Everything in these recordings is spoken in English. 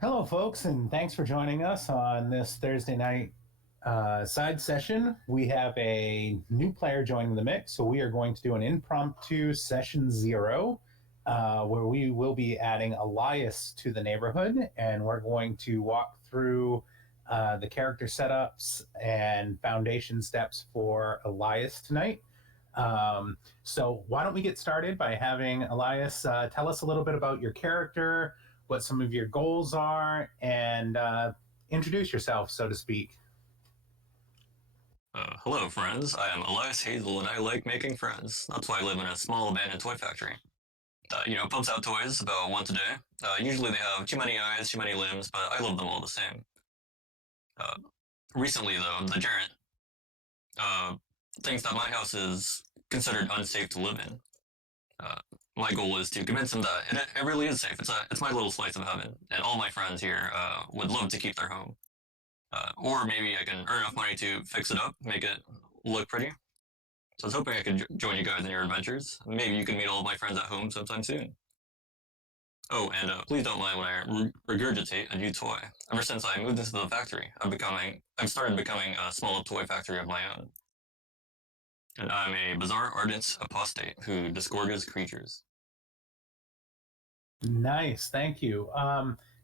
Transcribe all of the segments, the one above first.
Hello, folks, and thanks for joining us on this Thursday night side session. We have a new player joining the mix, so we are going to do an impromptu session zero, where we will be adding Elias to the neighborhood, and we're going to walk through the character setups and foundation steps for Elias tonight. So, why don't we get started by having Elias tell us a little bit about your character, what some of your goals are, and introduce yourself, so to speak. Hello, friends. I am Elias Hazel, and I like making friends. That's why I live in a small abandoned toy factory. Pumps out toys about once a day. Usually they have too many eyes, too many limbs, but I love them all the same. Uh, Recently, though, the Jarrett uh, thinks that my house is considered unsafe to live in. Uh, my goal is to convince him that it really is safe. It's my little slice of heaven, and all my friends here would love to keep their home. Or maybe I can earn enough money to fix it up, make it look pretty. So I was hoping I could join you guys in your adventures. Maybe you can meet all of my friends at home sometime soon. Oh, and please don't mind when I regurgitate a new toy. Ever since I moved into the factory, I've started becoming a small toy factory of my own. And I'm a bizarre ardent apostate who disgorges creatures. Nice, thank you.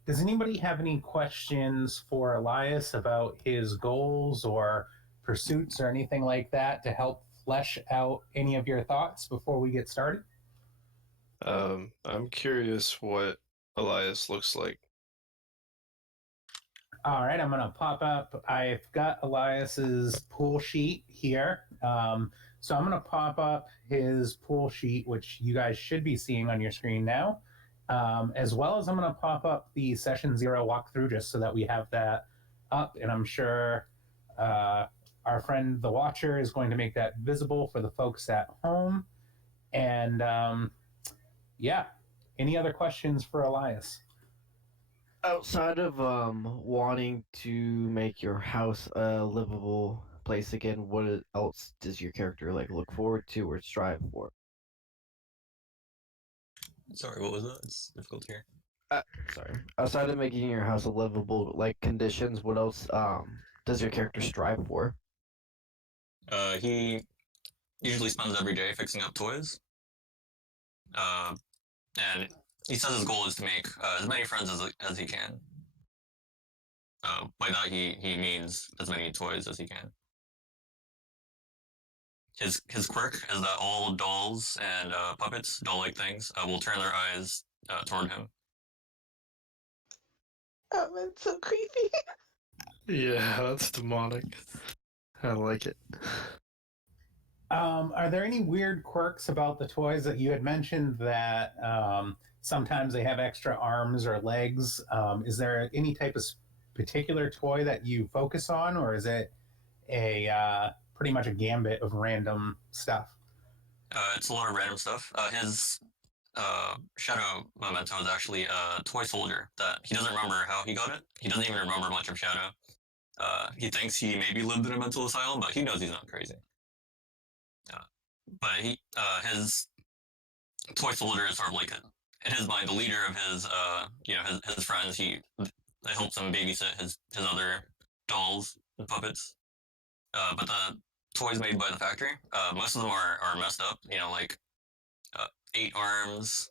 Does anybody have any questions for Elias about his goals or pursuits or anything like that to help flesh out any of your thoughts before we get started? I'm curious what Elias looks like. All right, I'm going to pop up. I've got Elias's pool sheet here. So I'm going to pop up his pool sheet, which you guys should be seeing on your screen now, as well as I'm going to pop up the session zero walkthrough just so that we have that up. And I'm sure uh, our friend the Watcher is going to make that visible for the folks at home. And yeah, any other questions for Elias? Outside of wanting to make your house a livable place again, what else does your character like look forward to or strive for? Sorry, what was that? It's difficult here. Uh, Sorry. Outside of making your house a livable like conditions, what else does your character strive for? He usually spends every day fixing up toys. Uh, and he says his goal is to make as many friends as he can. By that he means as many toys as he can. His quirk is that all dolls and puppets, doll-like things, will turn their eyes toward him. Oh, that's so creepy. Yeah, that's demonic. I like it. Are there any weird quirks about the toys that you had mentioned that sometimes they have extra arms or legs? Is there any type of particular toy that you focus on, or is it a pretty much a gambit of random stuff? It's a lot of random stuff. His Shadow memento is actually a toy soldier that he doesn't remember how he got it. He doesn't even remember much of Shadow. He thinks he maybe lived in a mental asylum, but he knows he's not crazy. Uh, but his toy soldier is sort of like in his mind the leader of his friends. He helps him babysit his other dolls and puppets. But the toys made by the factory, most of them are messed up. Like 8 arms,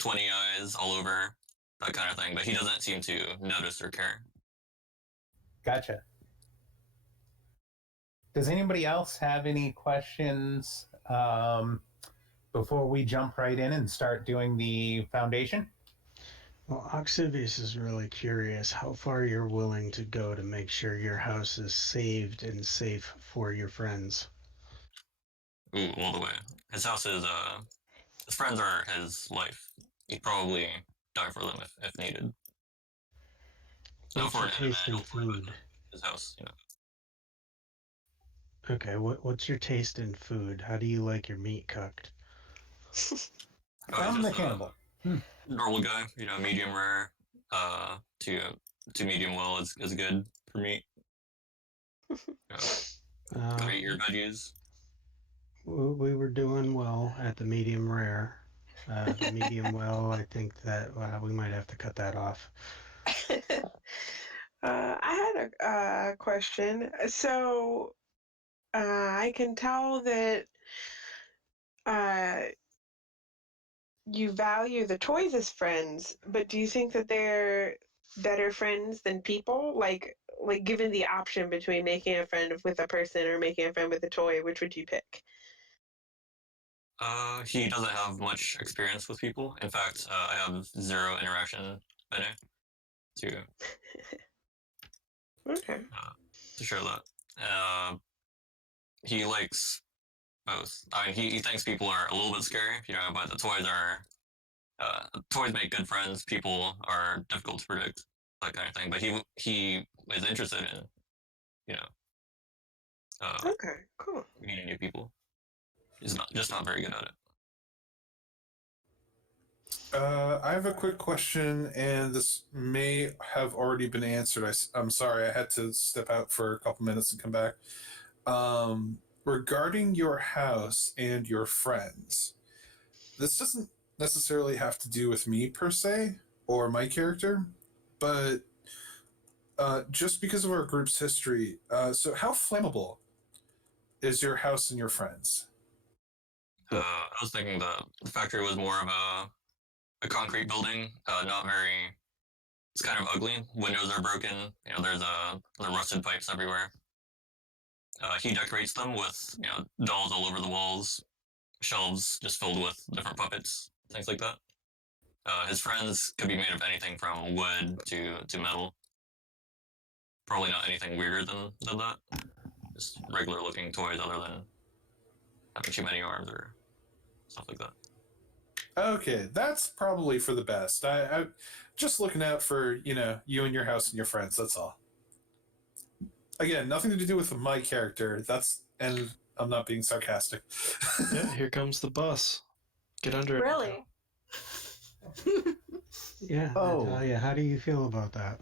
20 eyes all over, that kind of thing. But he doesn't seem to notice or care. Gotcha. Does anybody else have any questions before we jump right in and start doing the foundation? Well, Oxivius is really curious how far you're willing to go to make sure your house is saved and safe for your friends. Ooh, all the way. His house is his friends are his life. He'd probably die for them if needed. Not What's for your an taste in individual toy, but food? his house. Okay, what's your taste in food? How do you like your meat cooked? Oh, he's From the just cannibal. Hmm. a normal guy. Medium rare, to medium well is good for meat. Uh, Uh, Gotta eat your veggies. we were doing well at the medium rare. The medium well, I think that we might have to cut that off. I had a question. So I can tell that uh, you value the toys as friends, but do you think that they're better friends than people? Like given the option between making a friend with a person or making a friend with a toy, which would you pick? He doesn't have much experience with people. In fact, I have zero interaction with it to Okay. to show that. He likes both. I mean, he thinks people are a little bit scary, but the toys are toys make good friends. People are difficult to predict, that kind of thing. But he is interested in you know Okay, cool. meeting new people. He's not very good at it. I have a quick question, and this may have already been answered. I'm sorry, I had to step out for a couple minutes and come back. Regarding your house and your friends, this doesn't necessarily have to do with me per se or my character, but just because of our group's history. So, how flammable is your house and your friends? I was thinking the factory was more of a concrete building, not very. It's kind of ugly. Windows are broken. There's rusted pipes everywhere. He decorates them with dolls all over the walls, shelves just filled with different puppets, things like that. His friends could be made of anything from wood to metal. Probably not anything weirder than that. Just regular looking toys, other than having too many arms or stuff like that. Okay, that's probably for the best. I just looking out for you and your house and your friends. That's all. Again, nothing to do with my character. And I'm not being sarcastic. Yeah, here comes the bus. Get under it. Really? Yeah, Oh. Natalia, how do you feel about that?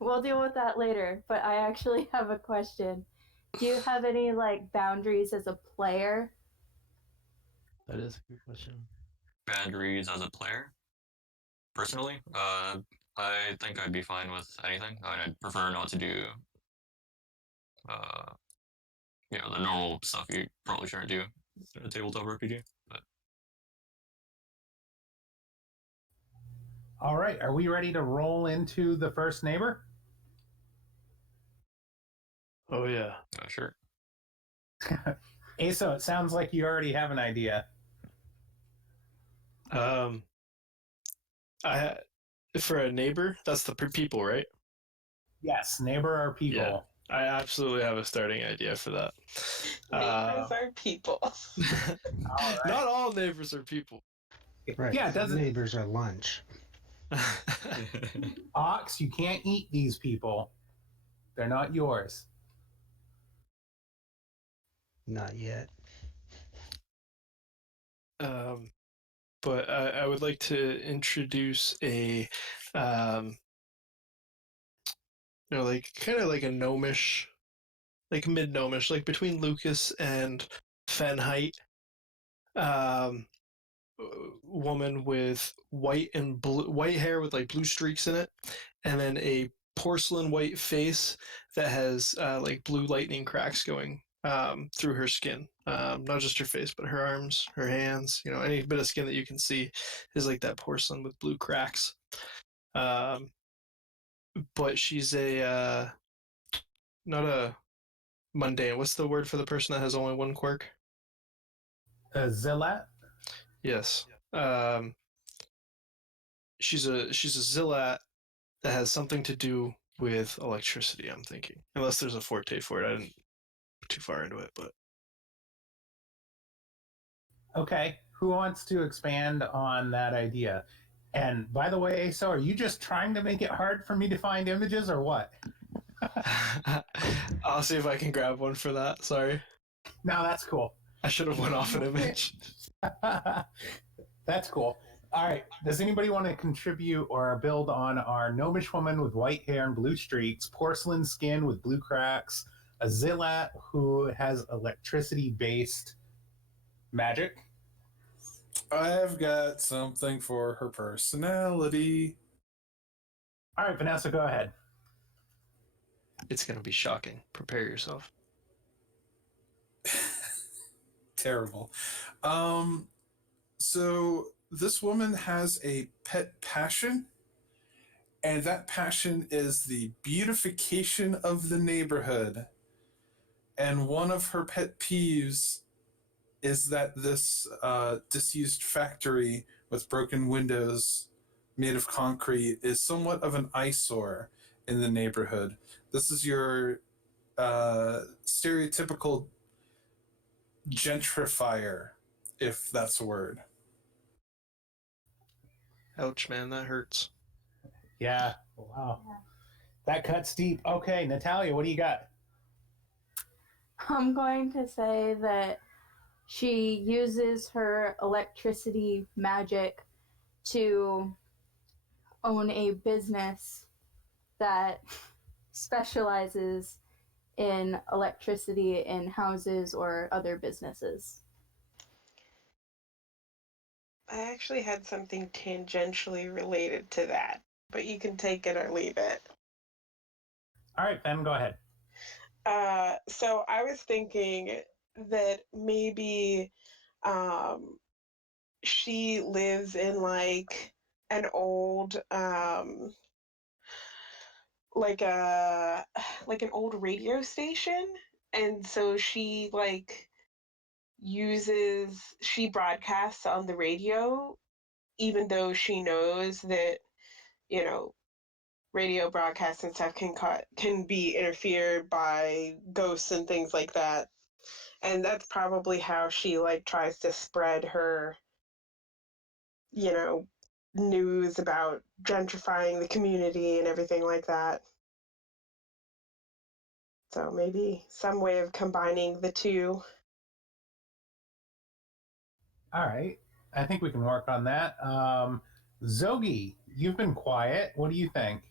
We'll deal with that later, but I actually have a question. Do you have any boundaries as a player? That is a good question. Boundaries as a player, personally, I think I'd be fine with anything. I'd prefer not to do, uh, the normal stuff you probably shouldn't do in a tabletop RPG. But All right, are we ready to roll into the first neighbor? Oh yeah. sure. Asa, it sounds like you already have an idea. I for a neighbor, that's the people, right? Yes, neighbor are people. Yeah. I absolutely have a starting idea for that. Neighbors are people. All right. Not all neighbors are people. Right. Yeah, it some doesn't. neighbors are lunch. Ox, you can't eat these people. They're not yours. Not yet. But I would like to introduce a, kind of like a gnomish, like mid gnomish, like between Lucas and Fenheit, woman with white hair with like blue streaks in it, and then a porcelain white face that has like blue lightning cracks going through her skin. Not just her face, but her arms, her hands. Any bit of skin that you can see is like that porcelain with blue cracks. But she's not a mundane. What's the word for the person that has only one quirk? Zillat? Yes. She's a Zillat that has something to do with electricity, I'm thinking. Unless there's a forte for it. I didn't put too far into it, but Okay, who wants to expand on that idea? And by the way, Asa, are you just trying to make it hard for me to find images or what? I'll see if I can grab one for that. Sorry. No, that's cool. I should have went off an image. That's cool. All right. Does anybody want to contribute or build on our gnomish woman with white hair and blue streaks, porcelain skin with blue cracks, a Zillat who has electricity-based magic? I've got something for her personality. All right, Vanessa, go ahead. It's gonna be shocking. Prepare yourself. Terrible. So this woman has a pet passion, and that passion is the beautification of the neighborhood. And one of her pet peeves is that this disused factory with broken windows made of concrete is somewhat of an eyesore in the neighborhood. This is your stereotypical gentrifier, if that's a word. Ouch, man, that hurts. Yeah. Wow. That cuts deep. Okay, Natalia, what do you got? I'm going to say that she uses her electricity magic to own a business that specializes in electricity in houses or other businesses. I actually had something tangentially related to that, but you can take it or leave it. All right, Ben, go ahead. So I was thinking that maybe she lives in like an old like a like an old radio station, and so she broadcasts on the radio even though she knows that, you know, radio broadcasts and stuff can be interfered by ghosts and things like that. And that's probably how she like tries to spread her, you know, news about gentrifying the community and everything like that. So maybe some way of combining the two. All right. I think we can work on that. Zogi, you've been quiet. What do you think?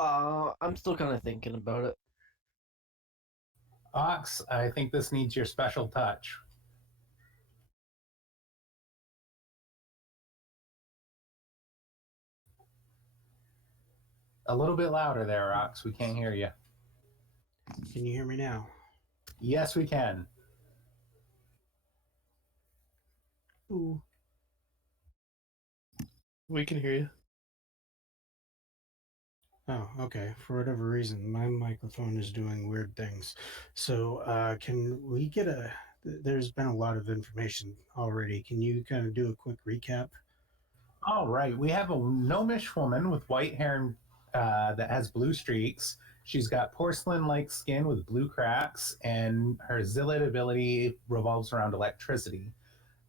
I'm still kind of thinking about it. Ox, I think this needs your special touch. A little bit louder there, Ox. We can't hear you. Can you hear me now? Yes, we can. Ooh. We can hear you. Oh, okay. For whatever reason, my microphone is doing weird things. So, can we get there's been a lot of information already. Can you kind of do a quick recap? All right. We have a gnomish woman with white hair that has blue streaks. She's got porcelain-like skin with blue cracks, and her Zillit ability revolves around electricity.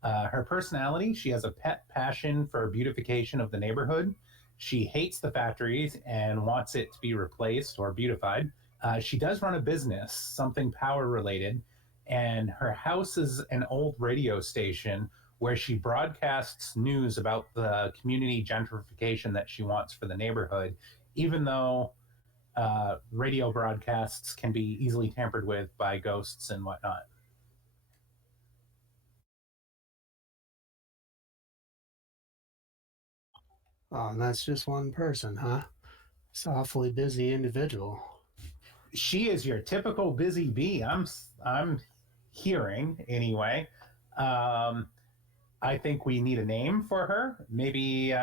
Her personality, she has a pet passion for beautification of the neighborhood. She hates the factories and wants it to be replaced or beautified. She does run a business, something power related, and her house is an old radio station where she broadcasts news about the community gentrification that she wants for the neighborhood, even though radio broadcasts can be easily tampered with by ghosts and whatnot. Oh, and that's just one person, huh? It's an awfully busy individual. She is your typical busy bee. I'm hearing anyway. I think we need a name for her. Maybe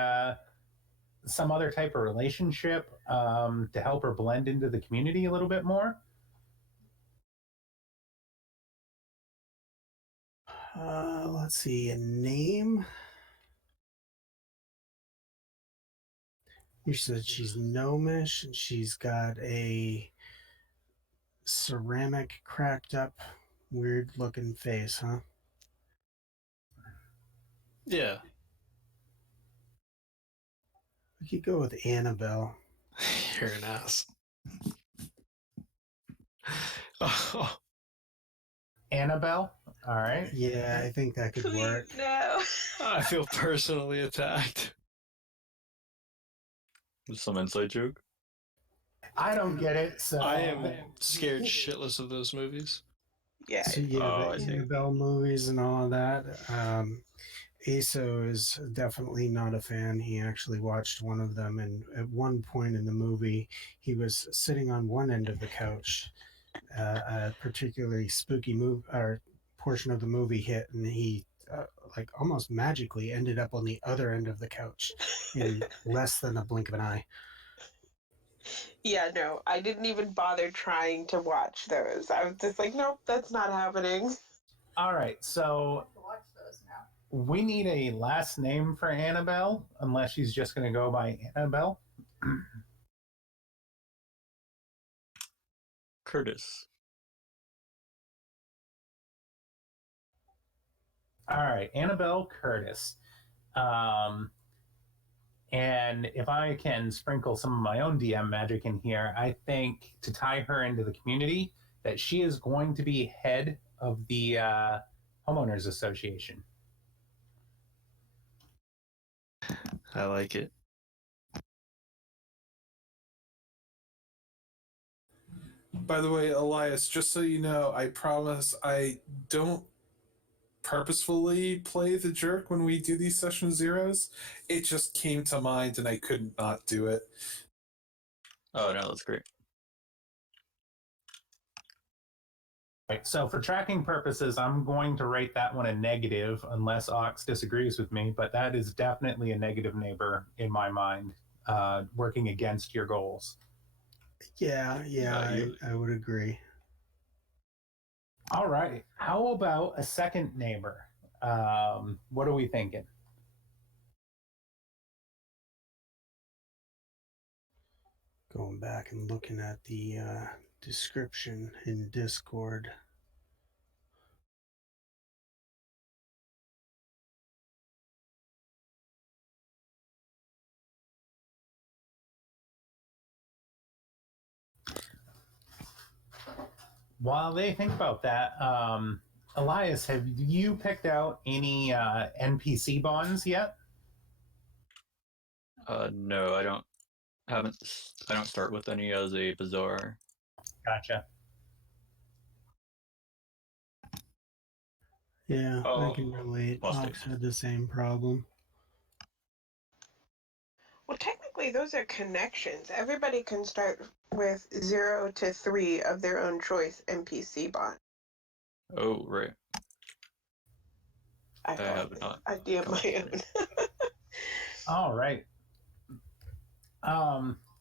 some other type of relationship to help her blend into the community a little bit more. Let's see, a name. You said she's gnomish and she's got a ceramic cracked up, weird looking face, huh? Yeah. We could go with Annabelle. You're an ass. Oh, Annabelle. All right. Yeah, I think that could work. Please, no. I feel personally attacked. Some inside joke. I don't get it. So I am scared shitless of those movies. Yeah. So yeah, Oh, I the see. Annabelle movies and all of that. Aso is definitely not a fan. He actually watched one of them, and at one point in the movie, he was sitting on one end of the couch. A particularly spooky move or portion of the movie hit, and he like almost magically ended up on the other end of the couch in less than a blink of an eye. Yeah, no, I didn't even bother trying to watch those. I was just like, nope, that's not happening. All right, so Watch those now. we need a last name for Annabelle, unless she's just going to go by Annabelle. Curtis. All right, Annabelle Curtis. And if I can sprinkle some of my own DM magic in here, I think to tie her into the community, that she is going to be head of the homeowners association. I like it. By the way, Elias, just so you know, I promise I don't purposefully play the jerk when we do these session zeros. It just came to mind and I couldn't not do it. Oh no, that's great. Right, so for tracking purposes, I'm going to rate that one a negative, unless Ox disagrees with me, but that is definitely a negative neighbor in my mind, working against your goals. Yeah, I would agree. All right, how about a second neighbor? What are we thinking? Going back and looking at the description in Discord. While they think about that, Elias, have you picked out any NPC bonds yet? No, I don't start with any as a bazaar. Gotcha. Yeah, I Oh, can relate. plus Ox six. had the same problem. Well, technically, those are connections. Everybody can start with 0 to 3 of their own choice NPC bot. Oh, right. I I thought have of not this idea of my collected own. All right.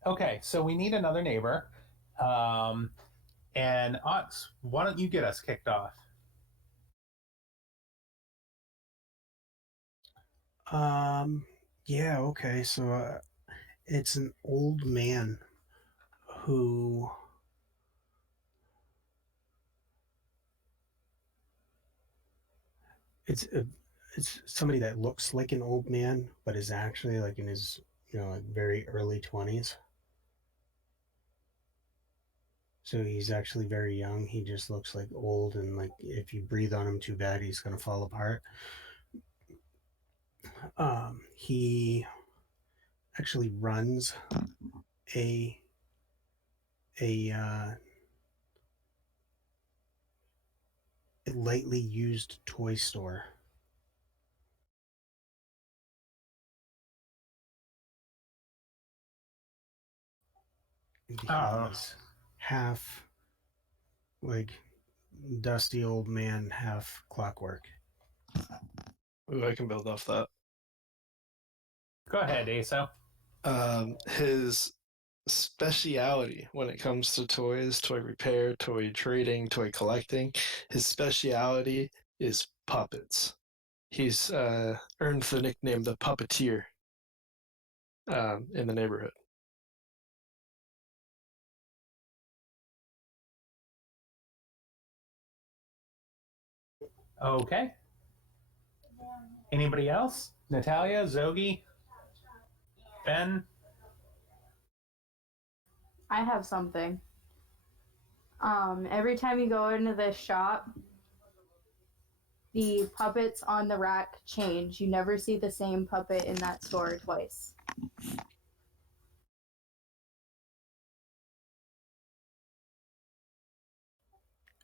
Okay, so we need another neighbor. And Ox, why don't you get us kicked off? Yeah, okay. So it's an old man who it's a, it's somebody that looks like an old man, but is actually like in his like very early 20s. So he's actually very young. He just looks like old, and like if you breathe on him too bad, he's gonna fall apart. He actually runs a a lightly used toy store. Oh, He's half like dusty old man, half clockwork. Ooh, I can build off that. go ahead, Aso. His speciality when it comes to toys, toy repair, toy trading, toy collecting, his speciality is puppets. He's earned the nickname the Puppeteer in the neighborhood. Okay. Anybody else? Natalia, Zogi, Ben? I have something. Every time you go into this shop, the puppets on the rack change. You never see the same puppet in that store twice.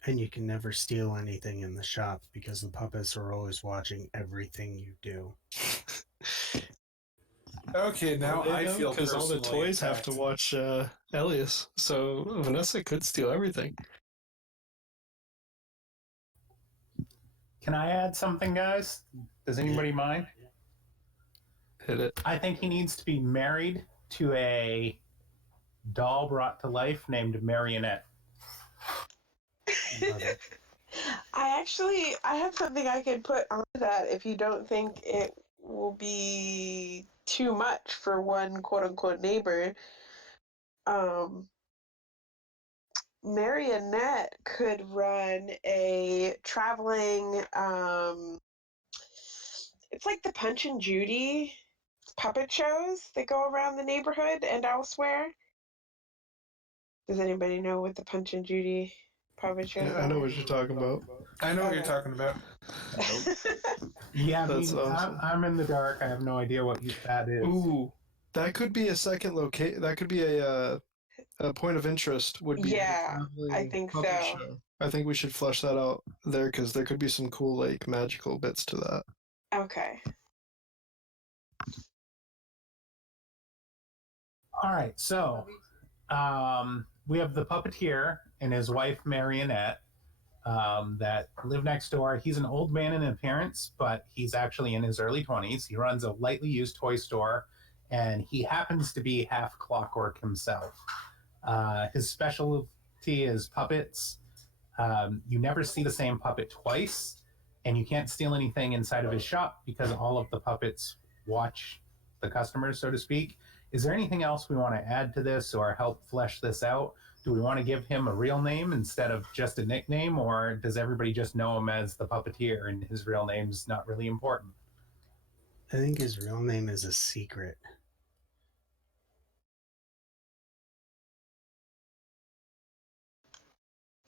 And you can never steal anything in the shop because the puppets are always watching everything you do. Okay, now I feel because all the personally toys have to attacked. watch Elias, so Vanessa could steal everything. Can I add something, guys? Does anybody mind? Hit it. I think he needs to be married to a doll brought to life named Marionette. Love it. I have something I could put on that if you don't think it will be too much for one quote unquote neighbor. Um, Marionette could run a traveling, it's like the Punch and Judy puppet shows that go around the neighborhood and elsewhere. Does anybody know what the Punch and Judy puppet shows Yeah, I know what you're talking about. I know what you're Okay. talking about. Yeah, That's awesome. I'm in the dark. I have no idea what that is. Ooh, that could be a second locate. That could be a point of interest. Would be Yeah, a I traveling think puppet so. show. I think we should flesh that out there because there could be some cool like magical bits to that. Okay. All right, so we have the puppeteer and his wife Marionette that live next door. He's an old man in appearance, but he's actually in his early 20s. He runs a lightly used toy store, and he happens to be half clockwork himself. His specialty is puppets. You never see the same puppet twice, and you can't steal anything inside of his shop because all of the puppets watch the customers, so to speak. Is there anything else we want to add to this or help flesh this out? Do we want to give him a real name instead of just a nickname, or does everybody just know him as the puppeteer and his real name's not really important? I think his real name is a secret.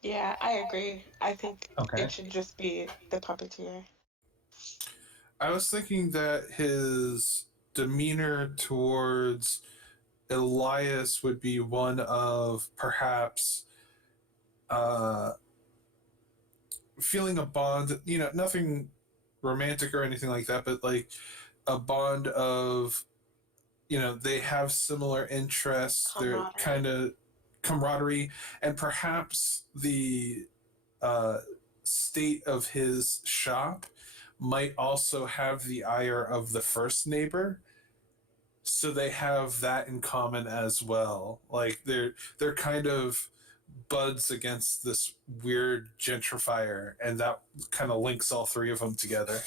Yeah, I agree. I think Okay. it should just be the puppeteer. I was thinking that his demeanor towards Elias would be one of perhaps uh, feeling a bond, nothing romantic or anything like that, but like a bond of, they have similar interests, they're Camaraderie. kind of camaraderie, and perhaps the uh, state of his shop might also have the ire of the first neighbor, so they have that in common as well. Like they're kind of buds against this weird gentrifier, and that kind of links all three of them together.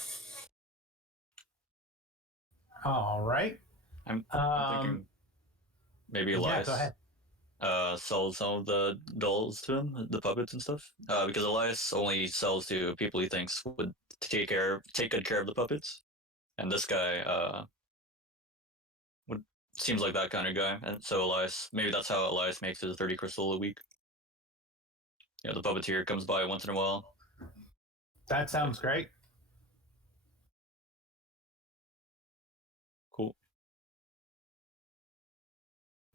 All right. I'm thinking maybe Yeah, go Elias ahead. sells some of the dolls to him, the puppets and stuff. Because Elias only sells to people he thinks would take good care of the puppets, and this guy would seems like that kind of guy. And so Elias, maybe that's how Elias makes his 30 crystal a week. Yeah, the puppeteer comes by once in a while. That sounds great. Cool.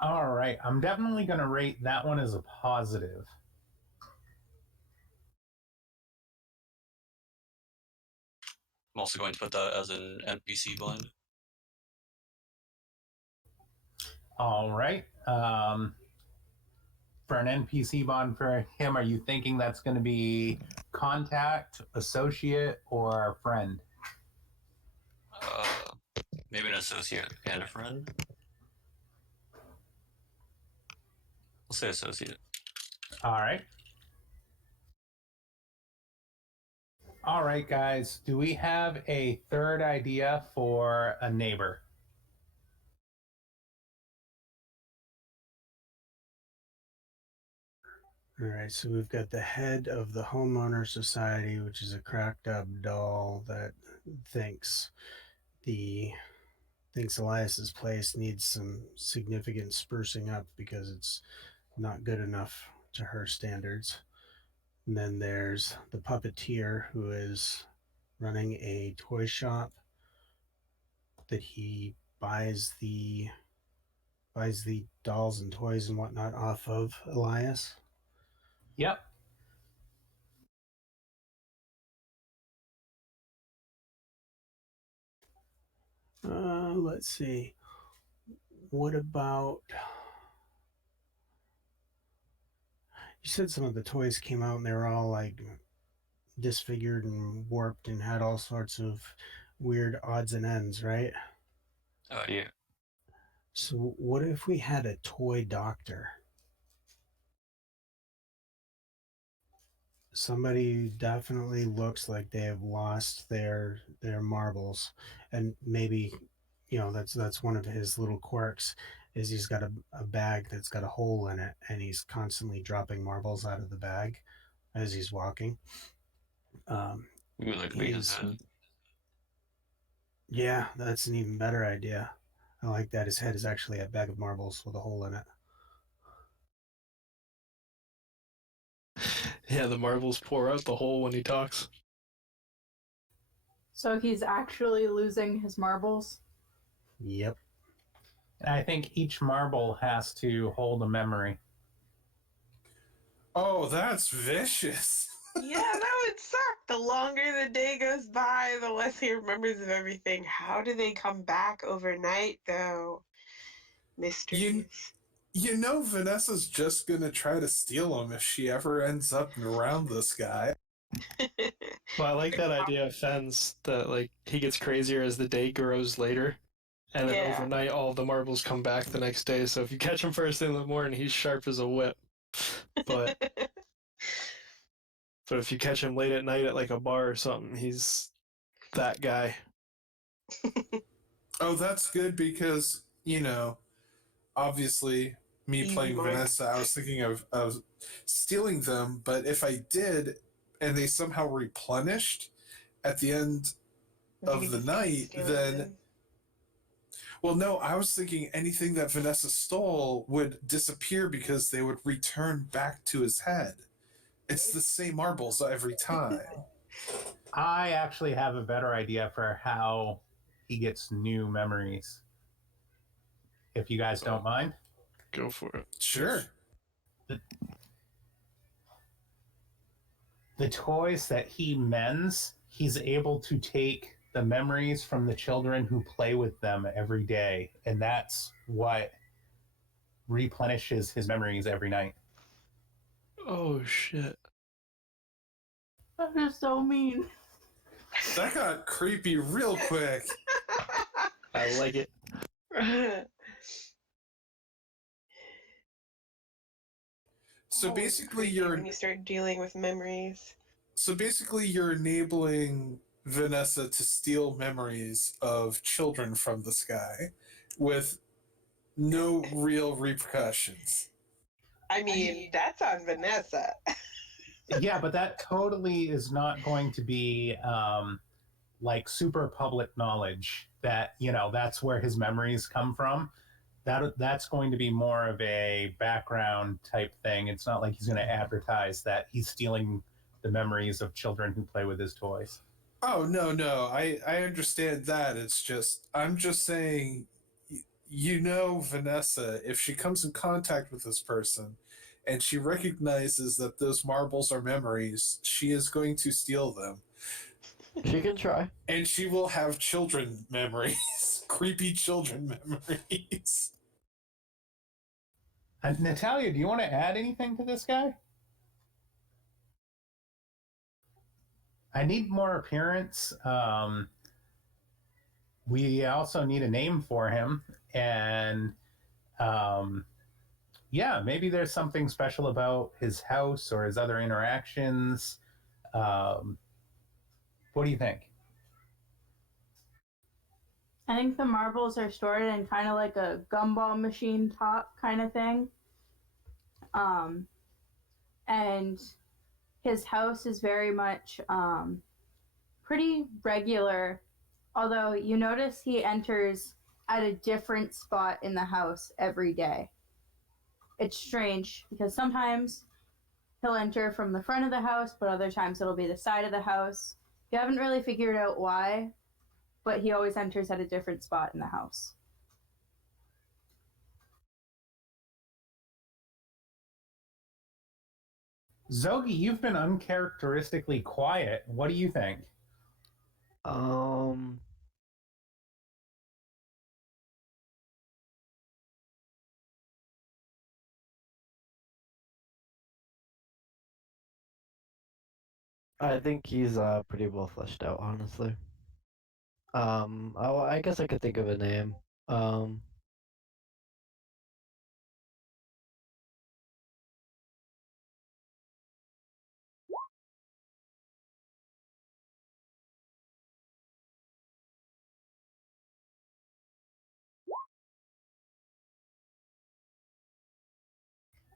All right. I'm definitely going to rate that one as a positive. I'm also going to put that as an NPC blind. All right. For an NPC bond for him, are you thinking that's going to be contact, associate, or friend? Maybe an associate and a friend. I'll say associate. All right. All right, guys. Do we have a third idea for a neighbor? All right, so we've got the head of the homeowner society, which is a cracked up doll that thinks Elias's place needs some significant sprucing up because it's not good enough to her standards. And then there's the puppeteer who is running a toy shop that he buys the dolls and toys and whatnot off of Elias. Yep. Let's see. What about? You said some of the toys came out and they were all like disfigured and warped and had all sorts of weird odds and ends, right? Yeah. So what if we had a toy doctor? Somebody who definitely looks like they have lost their marbles, and maybe that's one of his little quirks is he's got a bag that's got a hole in it and he's constantly dropping marbles out of the bag as he's walking. Ooh, that could be his head. Yeah, that's an even better idea. I like that. His head is actually a bag of marbles with a hole in it. Yeah, the marbles pour out the hole when he talks. So he's actually losing his marbles? Yep. And I think each marble has to hold a memory. Oh, that's vicious. Yeah, that would suck. The longer the day goes by, the less he remembers of everything. How do they come back overnight, though? Mysteries. You know, Vanessa's just gonna try to steal him if she ever ends up around this guy. Well, I like that idea of Fens, that like he gets crazier as the day grows later, and then Yeah. overnight all the marbles come back the next day. So if you catch him first thing in the morning, he's sharp as a whip. But but if you catch him late at night at like a bar or something, he's that guy. Oh, that's good because, obviously, me Easy playing mark. Vanessa, I was thinking of stealing them, but if I did and they somehow replenished at the end of the night, then. Well, no, I was thinking anything that Vanessa stole would disappear because they would return back to his head. It's the same marbles every time. I actually have a better idea for how he gets new memories. If you guys don't mind. Go for it. Sure. The toys that he mends, he's able to take the memories from the children who play with them every day, and that's what replenishes his memories every night. Oh shit. That is so mean. That got creepy real quick. I like it. So Always basically creepy when you start dealing with memories. So basically you're enabling Vanessa to steal memories of children from the sky with no real repercussions. I mean, that's on Vanessa. Yeah, but that totally is not going to be like super public knowledge that, that's where his memories come from. That's going to be more of a background type thing. It's not like he's going to advertise that he's stealing the memories of children who play with his toys. Oh, no. I understand that. I'm just saying, Vanessa, if she comes in contact with this person and she recognizes that those marbles are memories, she is going to steal them. She can try. And she will have children memories, creepy children memories. Natalia, do you want to add anything to this guy? I need more appearance. We also need a name for him. And yeah, maybe there's something special about his house or his other interactions. What do you think? I think the marbles are stored in kind of like a gumball machine top kind of thing. And his house is very much pretty regular, although you notice he enters at a different spot in the house every day. It's strange because sometimes he'll enter from the front of the house, but other times it'll be the side of the house. You haven't really figured out why, but he always enters at a different spot in the house. Zogi, you've been uncharacteristically quiet. What do you think? Um, I think he's pretty well fleshed out, honestly. I guess I could think of a name. Um,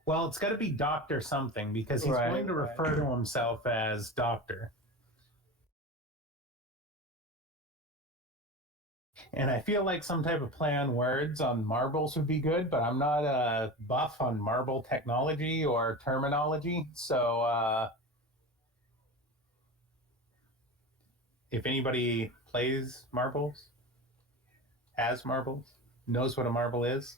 Well, it's got to be Doctor something because he's Right, going to refer to himself as Doctor. And I feel like some type of play on words on marbles would be good, but I'm not a buff on marble technology or terminology. So if anybody plays marbles, has marbles, knows what a marble is,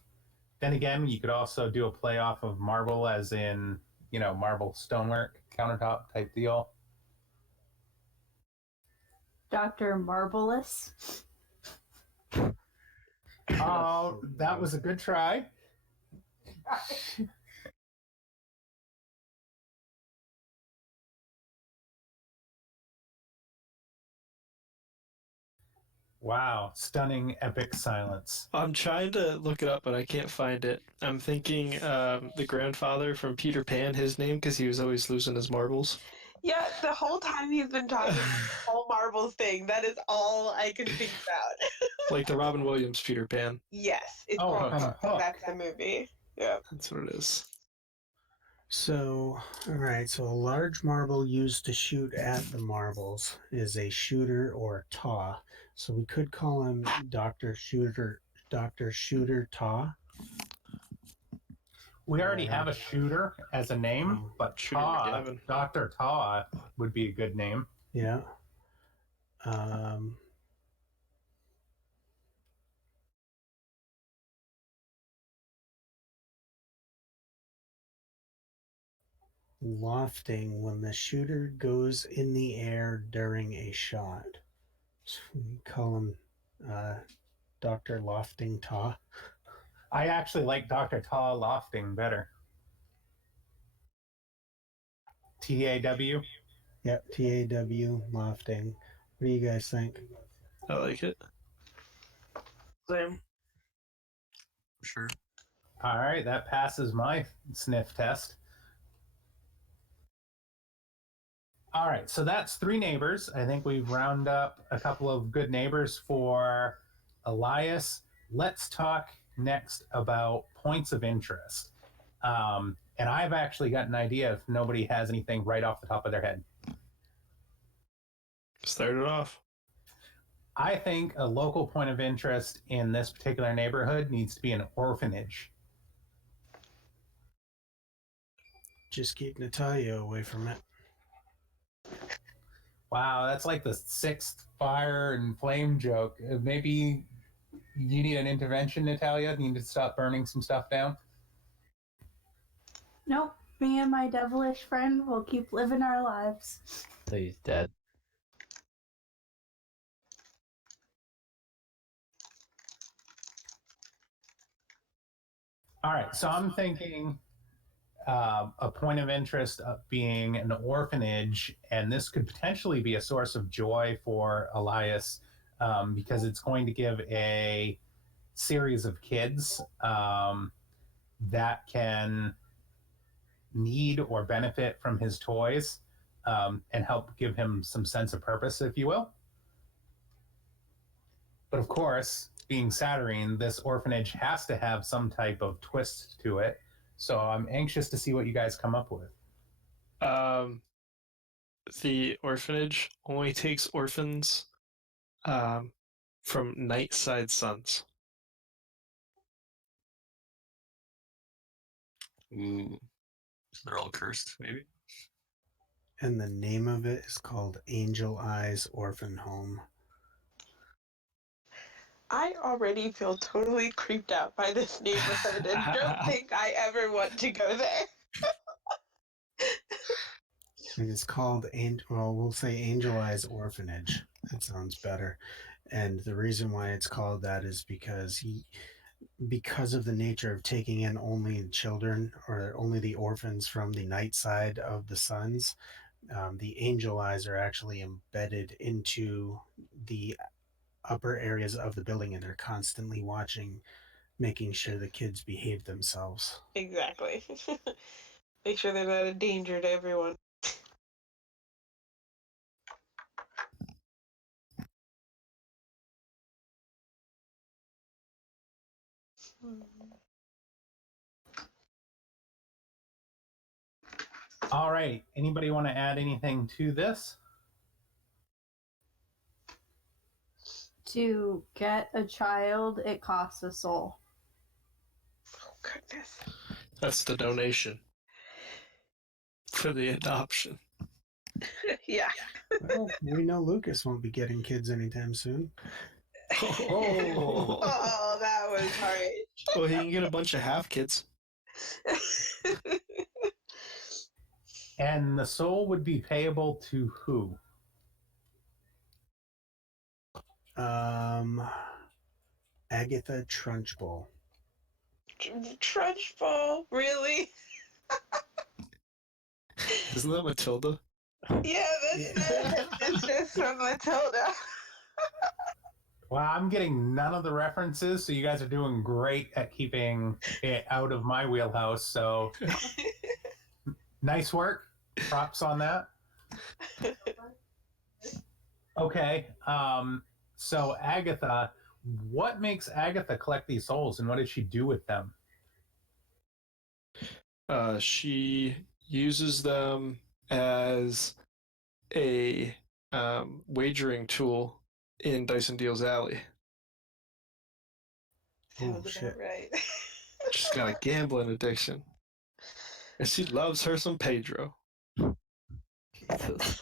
then again, you could also do a play off of marble as in, marble stonework, countertop type deal. Dr. Marvelous. Oh, that was a good try. Wow, stunning epic silence. I'm trying to look it up, but I can't find it. I'm thinking the grandfather from Peter Pan, his name, because he was always losing his marbles. Yeah, the whole time he's been talking about the whole Marvel thing, that is all I can think about. Like the Robin Williams Peter Pan. Yes, it's Oh, called from Hook. Hook. That's the movie. Yeah. That's what it is. So, all right. So, a large marble used to shoot at the marbles is a shooter or taw. So, we could call him Doctor Shooter Taw. We already have a shooter as a name, but Shooter Taw, McGavin. Dr. Taw would be a good name. Yeah. Um, Lofting, when the shooter goes in the air during a shot. So we call him Dr. Lofting Taw. I actually like Dr. Taw Lofting better. TAW. Yep, TAW Lofting. What do you guys think? I like it. same. Sure. All right, that passes my sniff test. All right, so that's 3 neighbors. I think we've rounded up a couple of good neighbors for Elias. Let's talk next about points of interest. And I've actually got an idea if nobody has anything right off the top of their head. Start it off. I think a local point of interest in this particular neighborhood needs to be an orphanage. Just keep Natalia away from it. Wow, that's like the 6th fire and flame joke. Maybe you need an intervention, Natalia. You need to stop burning some stuff down. Nope. Me and my devilish friend will keep living our lives. So he's dead. All right, so I'm thinking a point of interest being an orphanage, and this could potentially be a source of joy for Elias because it's going to give a series of kids that can need or benefit from his toys and help give him some sense of purpose, if you will. But of course, being Saturnine, this orphanage has to have some type of twist to it. So I'm anxious to see what you guys come up with. The orphanage only takes orphans from night side sons. Ooh. So they're all cursed, maybe? And the name of it is called Angel Eyes Orphan Home. I already feel totally creeped out by this neighborhood and don't think I ever want to go there. And it's called, we'll say Angel Eyes Orphanage. That sounds better. And the reason why it's called that is because of the nature of taking in only children or only the orphans from the night side of the suns, The angel eyes are actually embedded into the upper areas of the building, and they're constantly watching, making sure the kids behave themselves. Exactly. Make sure they're not a danger to everyone. All right. Anybody want to add anything to this? To get a child, it costs a soul. Oh, goodness. That's the donation for the adoption. Yeah. Well, we know Lucas won't be getting kids anytime soon. Oh. Oh, that was hard. Well, he can get a bunch of half kids. And the soul would be payable to who? Agatha Trunchbull. Trunchbull, really? Isn't that Matilda? Yeah, it's just from Matilda. Well, I'm getting none of the references, so you guys are doing great at keeping it out of my wheelhouse. So nice work. Props on that. Okay. So Agatha, what makes Agatha collect these souls, and what does she do with them? She uses them as a wagering tool in Dyson Deals Alley. Oh, Sounds shit. about right. She's got a gambling addiction. And she loves her some Pedro. Jesus.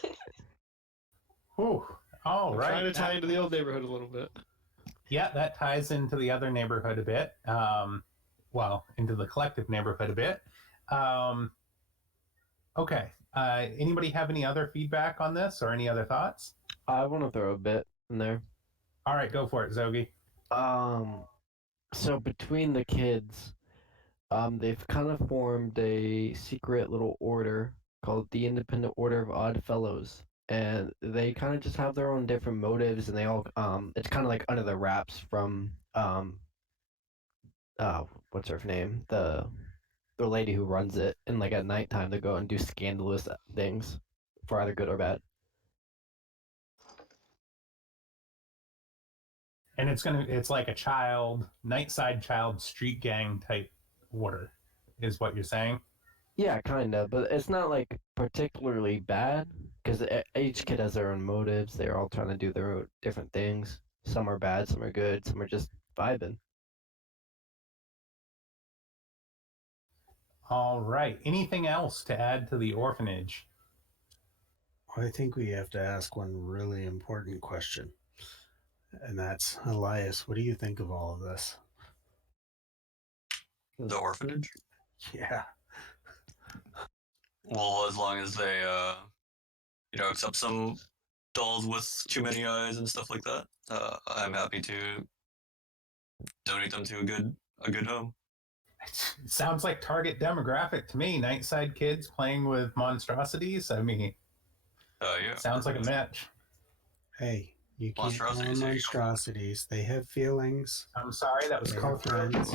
Whew. All I'm right. trying to tie into the old neighborhood a little bit. Yeah, that ties into the other neighborhood a bit. Well, into the collective neighborhood a bit. Okay. Anybody have any other feedback on this or any other thoughts? I want to throw a bit in there. All right, go for it, Zogi. So between the kids, they've kind of formed a secret little order called the Independent Order of Odd Fellows, and they kind of just have their own different motives, and they all it's kind of like under the wraps from what's her name, the lady who runs it, and like at nighttime they go and do scandalous things for either good or bad. And it's like a nightside child street gang type order, is what you're saying. Yeah, kind of, but it's not like particularly bad because each kid has their own motives. They're all trying to do their own different things. Some are bad, some are good, some are just vibing. All right. Anything else to add to the orphanage? I think we have to ask one really important question. And that's, Elias, what do you think of all of this? The orphanage. Yeah. Well, as long as they, accept some dolls with too many eyes and stuff like that, I'm happy to donate them to a good home. It sounds like target demographic to me. Nightside kids playing with monstrosities. I mean, Yeah. sounds like a match. Hey, you can't call them Monstrosities, there you go. monstrosities. They have feelings. I'm sorry, that was They're cultural. friends.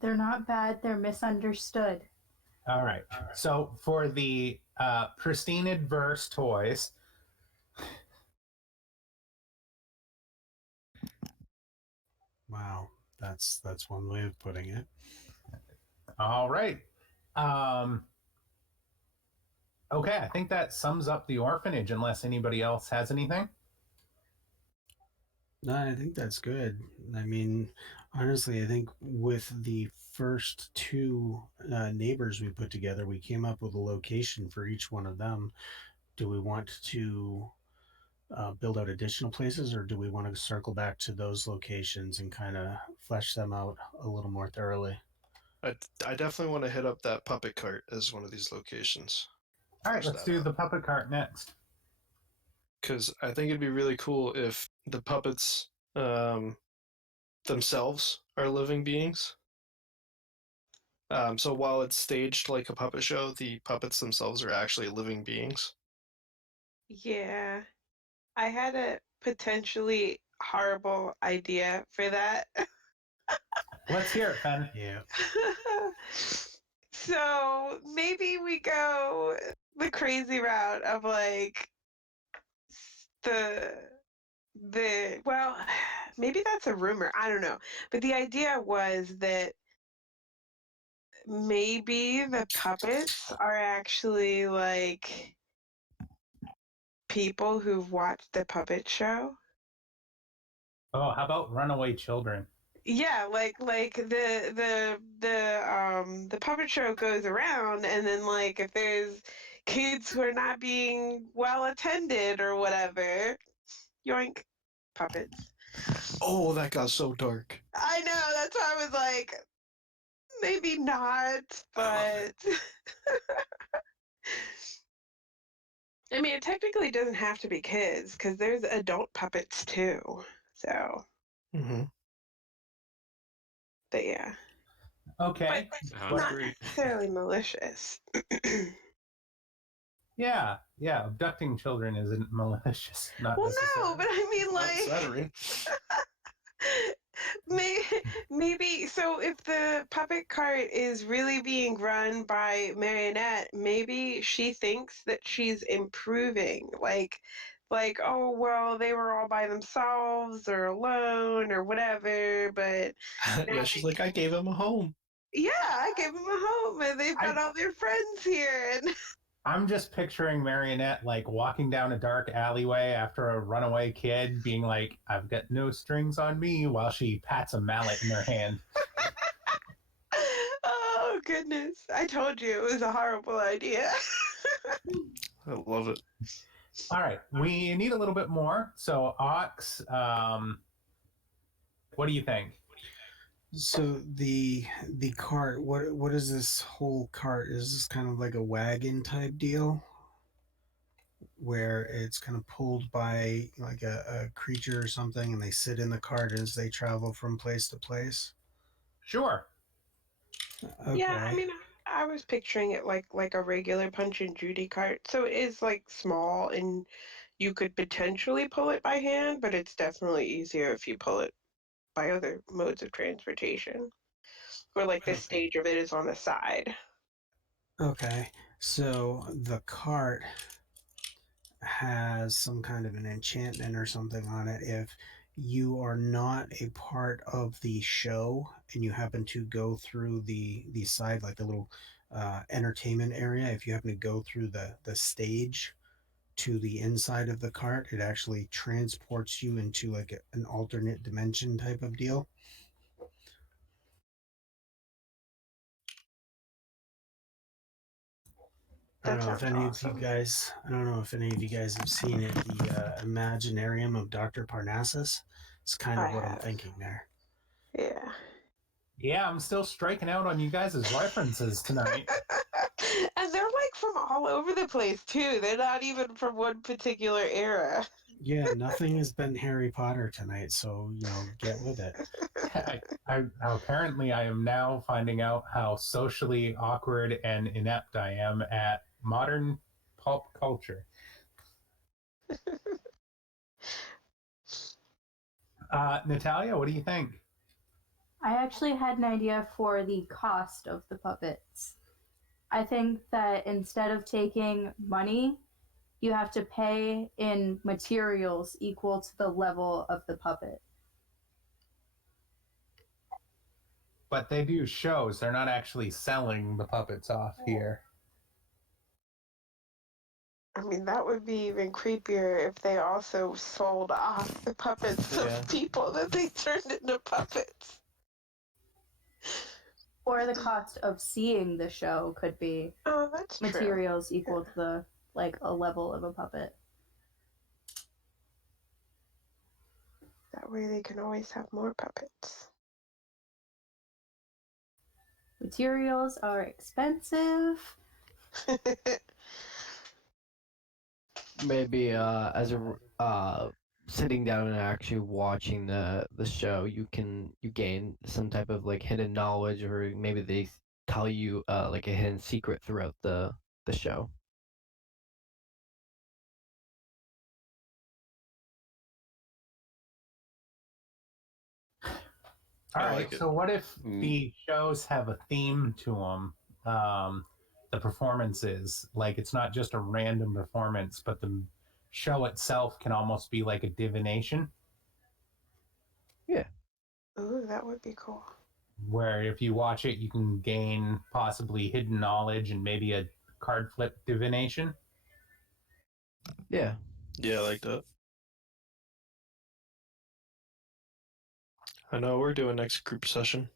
They're not bad, they're misunderstood. All right. So for the pristine adverse toys, Wow, that's one way of putting it. all right. Okay, I think that sums up the orphanage unless anybody else has anything. No, I think that's good. I mean, honestly, I think with the first two neighbors we put together, we came up with a location for each one of them. Do we want to build out additional places, or do we want to circle back to those locations and kind of flesh them out a little more thoroughly? I definitely want to hit up that puppet cart as one of these locations. All right, let's do the puppet cart next. Because I think it'd be really cool if the puppets themselves are living beings. So while it's staged like a puppet show, the puppets themselves are actually living beings. Yeah. I had a potentially horrible idea for that. Let's hear it, Fen. Yeah. So maybe we go the crazy route of like the well, maybe that's a rumor. I don't know. But the idea was that maybe the puppets are actually like people who've watched the puppet show. Oh, how about runaway children? Yeah, like the puppet show goes around, and then like if there's kids who are not being well attended or whatever, yoink, puppets. Oh, that got so dark. I know, that's why I was like, maybe not, but I mean, it technically doesn't have to be kids because there's adult puppets too. So, Mm-hmm. but yeah, Okay. Sounds not great. necessarily malicious. Yeah, abducting children isn't malicious, not Well, necessarily. no, but I mean, Not like, Saturday. maybe so if the puppet cart is really being run by Marionette, maybe she thinks that she's improving. Like, oh well, they were all by themselves or alone or whatever, but Yeah, she's like, I gave him a home. yeah, I gave them a home and they've got all their friends here and I'm just picturing Marionette like walking down a dark alleyway after a runaway kid being like, I've got no strings on me, while she pats a mallet in her hand. oh goodness. I told you it was a horrible idea. I love it. All right, we need a little bit more. So, Ox, what do you think? So the cart, what is this whole cart? Is this kind of like a wagon type deal where it's kind of pulled by like a creature or something and they sit in the cart as they travel from place to place? Sure. Yeah, I Okay. mean, I was picturing it like a regular Punch and Judy cart. So it is like small and you could potentially pull it by hand, but it's definitely easier if you pull it by other modes of transportation. Or like the Okay. stage of it is on the side. Okay. So the cart has some kind of an enchantment or something on it. If you are not a part of the show and you happen to go through the side, like the little entertainment area, if you happen to go through the stage to the inside of the cart, it actually transports you into like an alternate dimension type of deal. I don't That know if sounds any of you awesome. guys, I don't know if any of you guys have seen it, the Imaginarium of Dr. Parnassus. It's kind I of what I'm have. thinking there. Yeah. Yeah, I'm still striking out on you guys' references tonight. And they're like from all over the place too. They're not even from one particular era. Yeah, nothing has been Harry Potter tonight, so get with it. Apparently, I am now finding out how socially awkward and inept I am at modern pulp culture. Natalia, what do you think? I actually had an idea for the cost of the puppets. I think that instead of taking money, you have to pay in materials equal to the level of the puppet. But they do shows. They're not actually selling the puppets off here. I mean, that would be even creepier if they also sold off the puppets Yeah. of people that they turned into puppets. Or the cost of seeing the show could be Oh, that's true. materials equal to the a level of a puppet. That way they can always have more puppets. Materials are expensive. Maybe as a sitting down and actually watching the show, you gain some type of like hidden knowledge, or maybe they tell you like a hidden secret throughout the show. All I right. like it. So what if the shows have a theme to them? The performances, like it's not just a random performance, but the show itself can almost be like a divination. Yeah. Ooh, that would be cool. Where if you watch it, you can gain possibly hidden knowledge and maybe a card flip divination. Yeah. Yeah, I like that. I know we're doing next group session.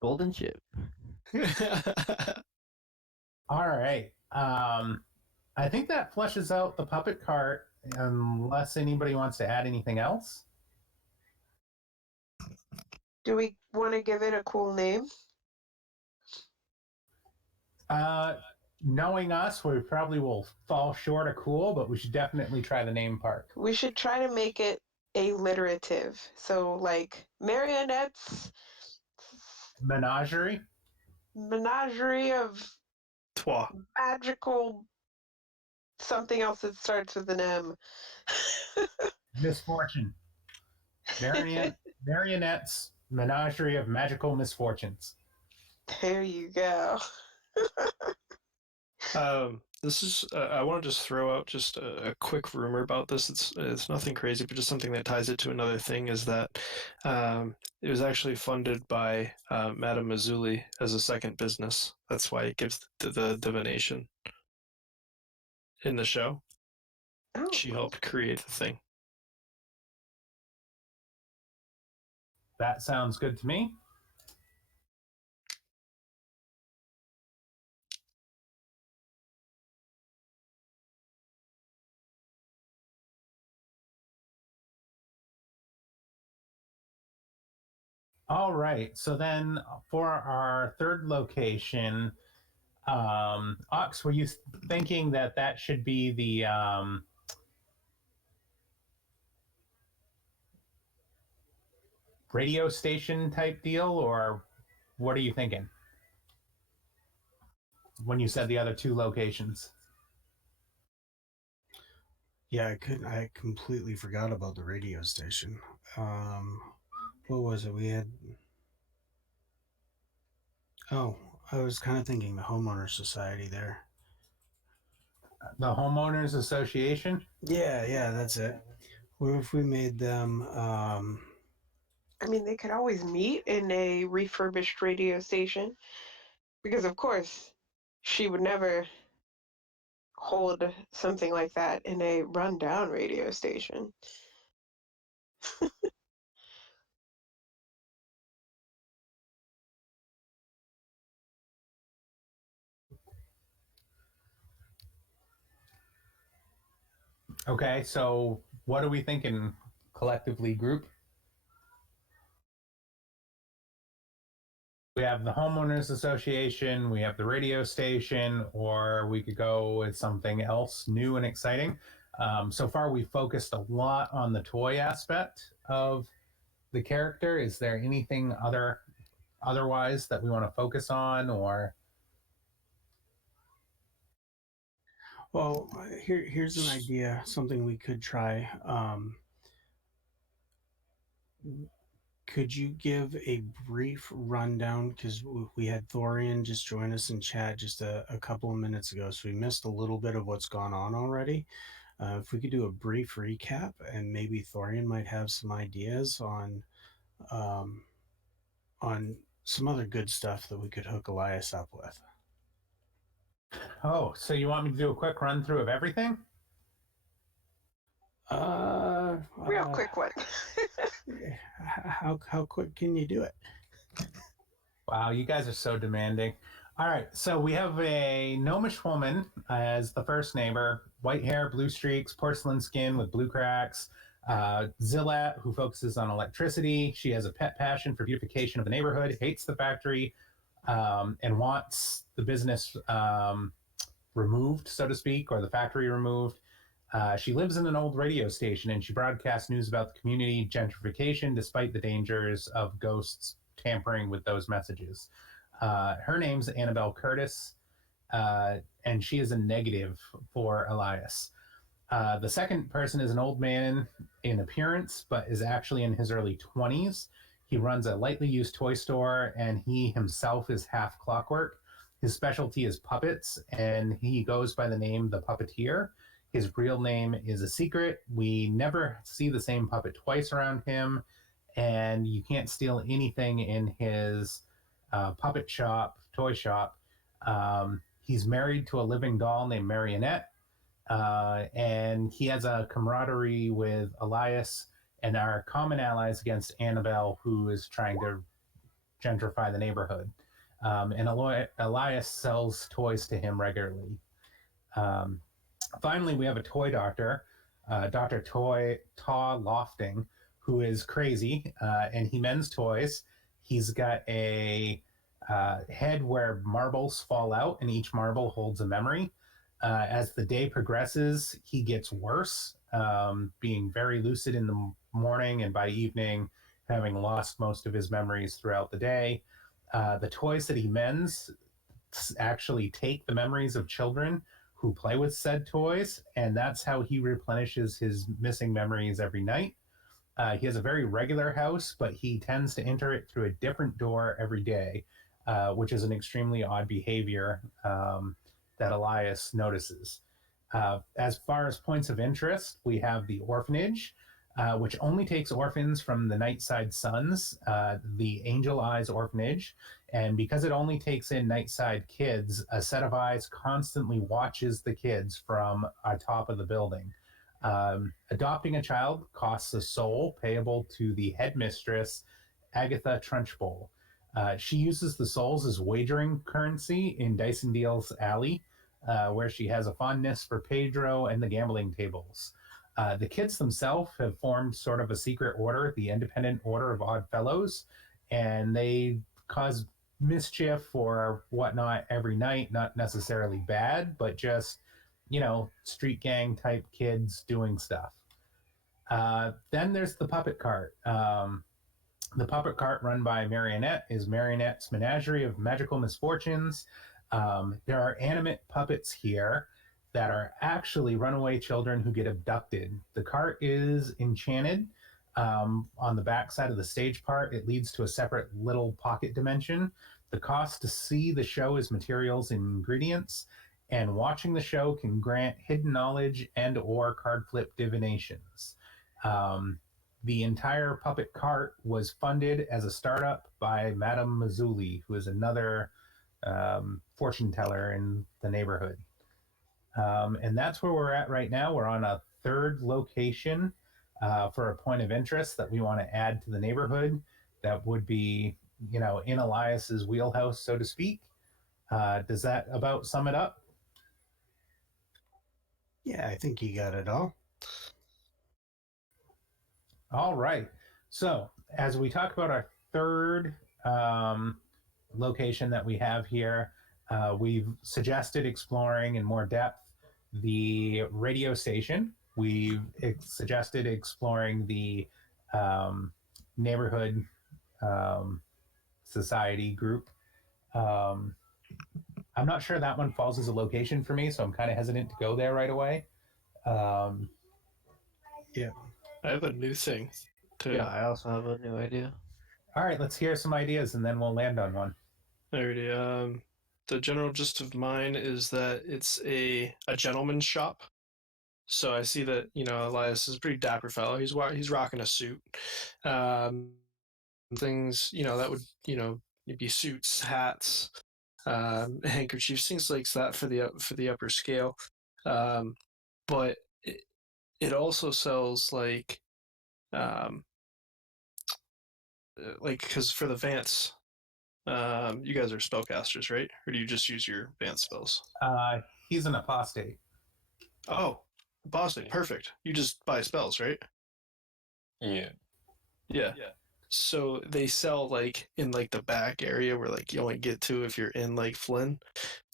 Golden ship. All right. I think that fleshes out the puppet cart, unless anybody wants to add anything else. Do we want to give it a cool name? Knowing us, we probably will fall short of cool, but we should definitely try the name part. We should try to make it alliterative. So, like, marionettes, Menagerie. menagerie of Twa. magical something else that starts with an M. Misfortune. Marionettes. Menagerie of magical misfortunes. There you go. This is. I want to just throw out just a quick rumor about this. It's nothing crazy, but just something that ties it to another thing. Is that it was actually funded by Madame Mazzulli as a second business. That's why it gives the divination in the show. Oh, She helped create the thing. That sounds good to me. All right. So then for our third location, Ox, were you thinking that that should be the radio station type deal, or what are you thinking when you said the other two locations? Yeah, I completely forgot about the radio station. What was it? We had. Oh, I was kind of thinking the homeowner society there. The homeowners association? Yeah, that's it. What if we made them? I mean, they could always meet in a refurbished radio station because, of course, she would never hold something like that in a rundown radio station. Okay, so what are we thinking collectively, group? We have the homeowners association, we have the radio station, or we could go with something else new and exciting. So far, we focused a lot on the toy aspect of the character. Is there anything otherwise that we want to focus on, or? Well, here's an idea. Something we could try. Could you give a brief rundown? Because we had Thorian just join us in chat just a couple of minutes ago, so we missed a little bit of what's gone on already. If we could do a brief recap, and maybe Thorian might have some ideas um, on some other good stuff that we could hook Elias up with. Oh, so you want me to do a quick run through of everything? Real quick one. How quick can you do it? Wow, you guys are so demanding. All right, so we have a gnomish woman as the first neighbor, white hair, blue streaks, porcelain skin with blue cracks. Zillat, who focuses on electricity. She has a pet passion for beautification of the neighborhood, hates the factory, and wants the business removed, so to speak, or the factory removed. She lives in an old radio station and she broadcasts news about the community gentrification despite the dangers of ghosts tampering with those messages. Her name's Annabelle Curtis, and she is a negative for Elias. The second person is an old man in appearance, but is actually in his early 20s. He runs a lightly used toy store, and he himself is half clockwork. His specialty is puppets, and he goes by the name The Puppeteer. His real name is a secret. We never see the same puppet twice around him, and you can't steal anything in his puppet shop, toy shop. He's married to a living doll named Marionette, and he has a camaraderie with Elias and our common allies against Annabelle, who is trying to gentrify the neighborhood. And Elias sells toys to him regularly. Um, Finally, we have a toy doctor, Dr. Taw Lofting, who is crazy, and he mends toys. He's got a head where marbles fall out, and each marble holds a memory. As the day progresses, he gets worse, being very lucid in the morning, and by evening, having lost most of his memories throughout the day. The toys that he mends actually take the memories of children who play with said toys, and that's how he replenishes his missing memories every night. He has a very regular house, but he tends to enter it through a different door every day, which is an extremely odd behavior that Elias notices. As far as points of interest, we have the orphanage, which only takes orphans from the Nightside Sons, the Angel Eyes Orphanage. And because it only takes in Nightside kids, a set of eyes constantly watches the kids from atop of the building. Adopting a child costs a soul payable to the headmistress, Agatha Trunchbull. She uses the souls as wagering currency in Dyson Deal's Alley, where she has a fondness for Pedro and the gambling tables. The kids themselves have formed sort of a secret order, the Independent Order of Odd Fellows, and they cause mischief or whatnot every night, not necessarily bad, but just, street gang type kids doing stuff. Then there's the puppet cart. The puppet cart run by Marionette is Marionette's Menagerie of Magical Misfortunes. There are animate puppets here that are actually runaway children who get abducted. The cart is enchanted. On the back side of the stage part, it leads to a separate little pocket dimension. The cost to see the show is materials and ingredients, and watching the show can grant hidden knowledge and or card flip divinations. The entire puppet cart was funded as a startup by Madame Mazzuli, who is another fortune teller in the neighborhood. And that's where we're at right now. We're on a third location for a point of interest that we want to add to the neighborhood. That would be, in Elias's wheelhouse, so to speak. Does that about sum it up? Yeah, I think you got it all. All right. So as we talk about our third location that we have here, we've suggested exploring in more depth the radio station. We've suggested exploring the neighborhood society group. I'm not sure that one falls as a location for me, so I'm kind of hesitant to go there right away. Yeah. I have a new thing. Yeah, I also have a new idea. All right, let's hear some ideas, and then we'll land on one. Alrighty. The general gist of mine is that it's a gentleman's shop. So I see that Elias is a pretty dapper fellow. He's rocking a suit. Things that would it'd be suits, hats, handkerchiefs, things like that for the upper scale. But it also sells like because for the Vance, you guys are spellcasters, right? Or do you just use your Vance spells? He's an apostate. Oh, apostate, perfect. You just buy spells, right? Yeah. Yeah. So they sell like in like the back area where like you only get to if you're in like Flynn.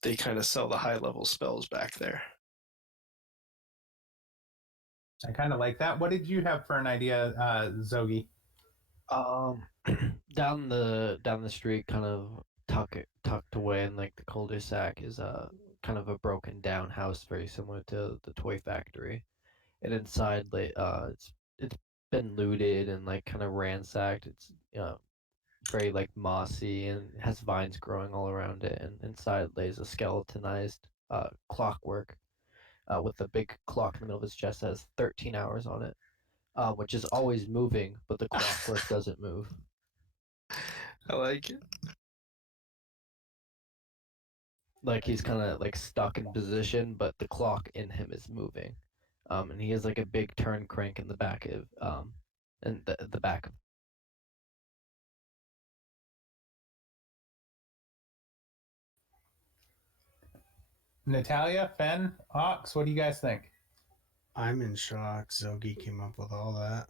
They kind of sell the high level spells back there. I kind of like that. What did you have for an idea, Zogi? Down the street, kind of tucked away in like the cul-de-sac, is a kind of a broken down house, very similar to the toy factory. And inside, like it's been looted and like kind of ransacked. It's very like mossy and has vines growing all around it. And inside lays a skeletonized clockwork with a big clock in the middle of his chest that has 13 hours on it, which is always moving, but the clockwork doesn't move. I like it. Like he's kind of like stuck in position, but the clock in him is moving. And he has like a big turn crank in the back of in the back of. Natalia, Fen, Ox, what do you guys think? I'm in shock. Zogi came up with all that.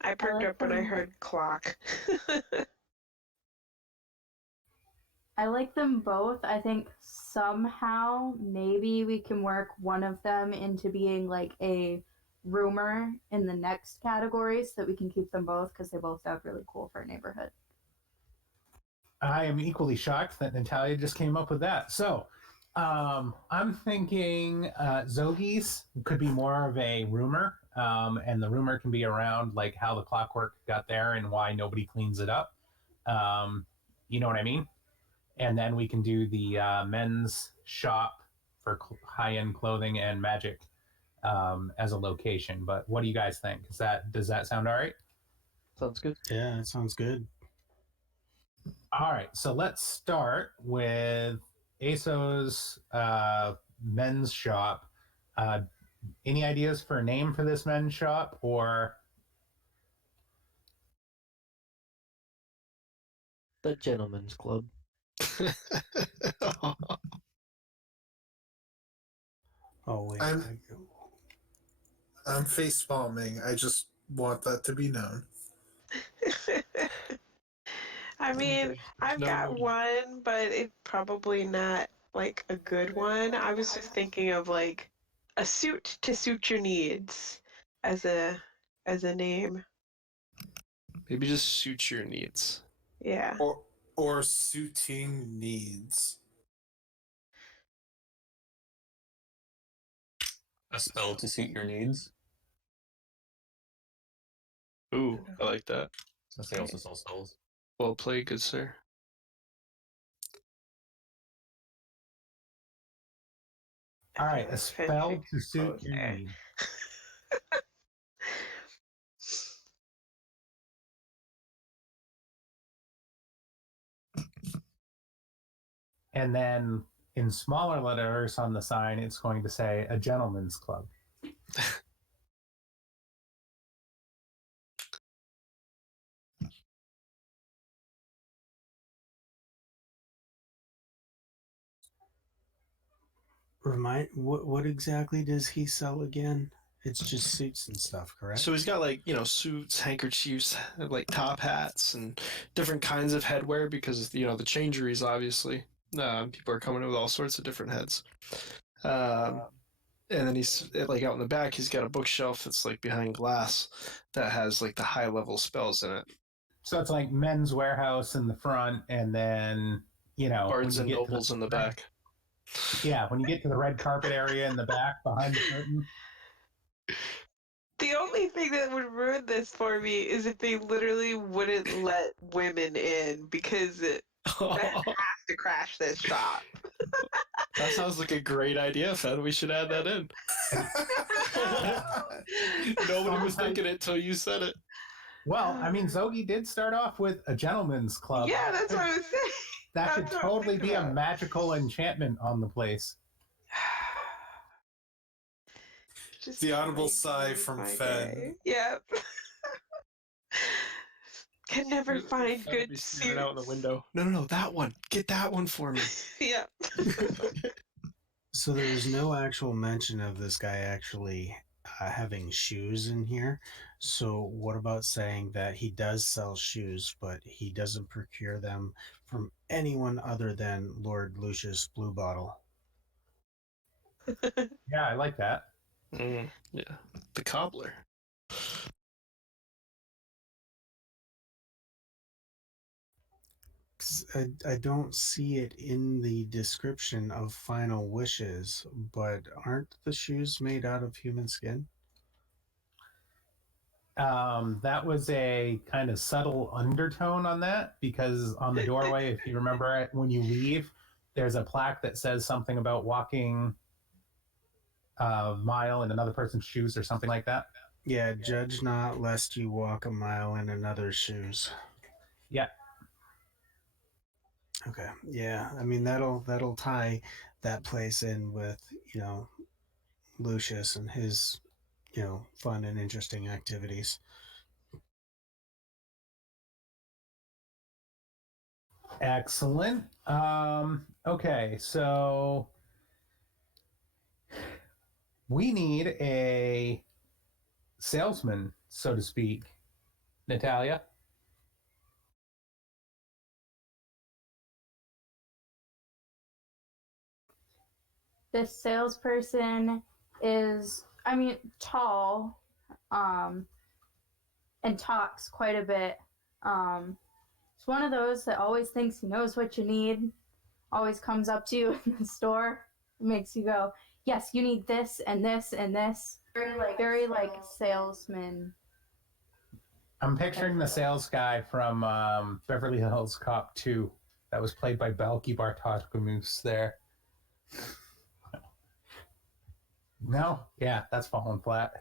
I perked up when I heard clock. I like them both. I think somehow maybe we can work one of them into being like a rumor in the next category so that we can keep them both because they both sound really cool for a neighborhood. I am equally shocked that Natalia just came up with that. So I'm thinking Zogi's could be more of a rumor, and the rumor can be around like how the clockwork got there and why nobody cleans it up. You know what I mean? And then we can do the men's shop for high-end clothing and magic as a location. But what do you guys think? Does that sound all right? Sounds good. Yeah, that sounds good. All right, so let's start with ASO's men's shop. Any ideas for a name for this men's shop, or The Gentleman's Club. Oh wait, I'm face palming. I just want that to be known. I mean, I've got one, but it's probably not like a good one. I was just thinking of like a suit to suit your needs as a name. Maybe just suit your needs. Yeah. Or suiting needs. A spell to suit your needs. Ooh, I like that. Since they also sell spells. Well played, good sir. all right, a spell to suit your there. need. And then in smaller letters on the sign, it's going to say a gentleman's club. What exactly does he sell again? It's just suits and stuff, correct? So he's got like, suits, handkerchiefs, like top hats, and different kinds of headwear because, the changeries, obviously. People are coming in with all sorts of different heads. And then he's like out in the back, he's got a bookshelf that's like behind glass that has like the high level spells in it. So it's like Men's Warehouse in the front, and then Bards and Nobles in the back. Yeah, when you get to the red carpet area in the back behind the curtain. The only thing that would ruin this for me is if they literally wouldn't let women in because men have to crash this shop. That sounds like a great idea, Fen. We should add that in. Nobody was thinking it till you said it. Well, I mean, Zogi did start off with a gentleman's club. Yeah, that's what I was saying. That could totally be a magical enchantment on the place. Just The audible sigh from Fen. Yep. Can never find good suits. Out in the window. No, that one. Get that one for me. Yep. So there's no actual mention of this guy actually having shoes in here. So what about saying that he does sell shoes, but he doesn't procure them from anyone other than Lord Lucius Bluebottle? Yeah, I like that. Yeah, the cobbler. 'Cause I don't see it in the description of Final Wishes, but aren't the shoes made out of human skin? That was a kind of subtle undertone on that because on the doorway, if you remember it, when you leave, there's a plaque that says something about walking a mile in another person's shoes or something like that. Yeah, judge not lest you walk a mile in another's shoes. Yeah. Okay. Yeah, I mean that'll tie that place in with, Lucius and his, fun and interesting activities. Excellent. Okay, so we need a salesman, so to speak. Natalia? This salesperson is, I mean, tall, and talks quite a bit. It's one of those that always thinks he knows what you need, always comes up to you in the store, makes you go, yes, you need this and this and this. Very like salesman. I'm picturing the sales guy from Beverly Hills Cop 2 that was played by Balki Bartokomous there. No? Yeah, that's falling flat.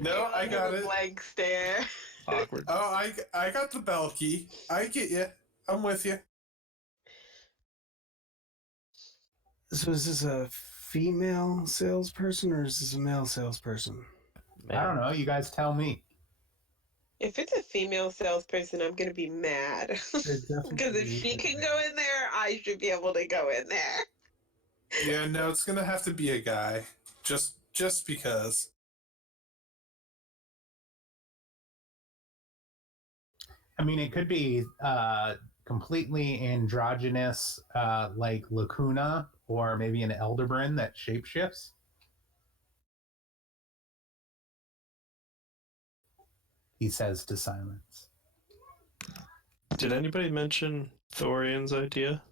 No, I got it. Blank stare. Awkward. Oh, I got the bell key. I get you. I'm with you. So is this a female salesperson or is this a male salesperson? I don't know. You guys tell me. If it's a female salesperson, I'm gonna be mad. Because if she can go in there, I should be able to go in there. Yeah, no, it's gonna have to be a guy. Just because. I mean, it could be completely androgynous, like Lacuna, or maybe an Elderbrand that shapeshifts. He says to silence. Did anybody mention Thorian's idea?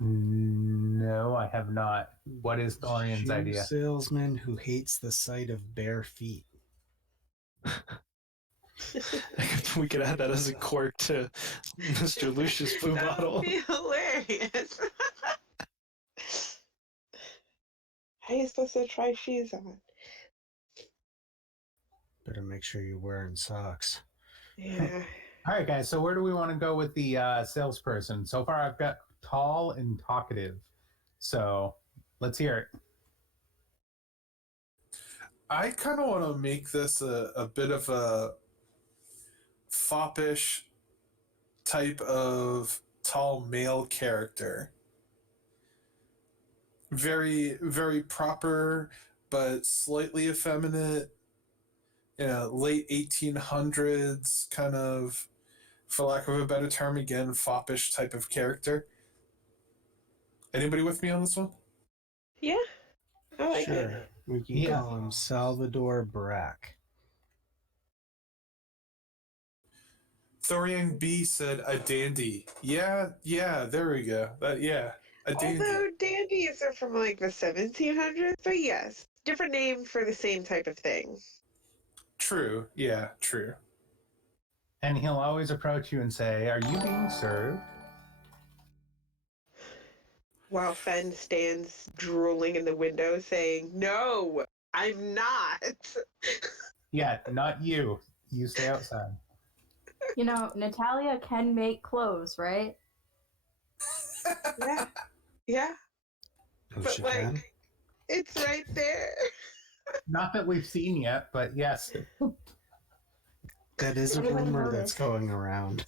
No, I have not. What is Thorian's Shoe idea? salesman who hates the sight of bare feet. We could add that as a quirk to Mr. Lucius Blue That Bottle. would be hilarious. How are you supposed to try shoes on? Better make sure you're wearing socks. Yeah. All right, guys. So where do we want to go with the salesperson? So far, I've got tall and talkative. So let's hear it. I kind of want to make this a bit of a foppish type of tall male character. Very, very proper, but slightly effeminate. Late 1800s kind of, for lack of a better term, again, foppish type of character. Anybody with me on this one? Yeah. I like Sure. it. We can Yeah. call him Salvador Brack. Thorian B said a dandy. Yeah, there we go. A dandy. Although dandies are from like the 1700s, but yes, different name for the same type of thing. True, yeah, true. And he'll always approach you and say, "Are you being served?" While Fen stands drooling in the window saying, "No, I'm not." Yeah, not you. You stay outside. You know, Natalia can make clothes, right? Yeah. Yeah. Oh, But she like, can? it's right there. Not that we've seen yet, but yes. That is a Anybody rumor notice? that's going around.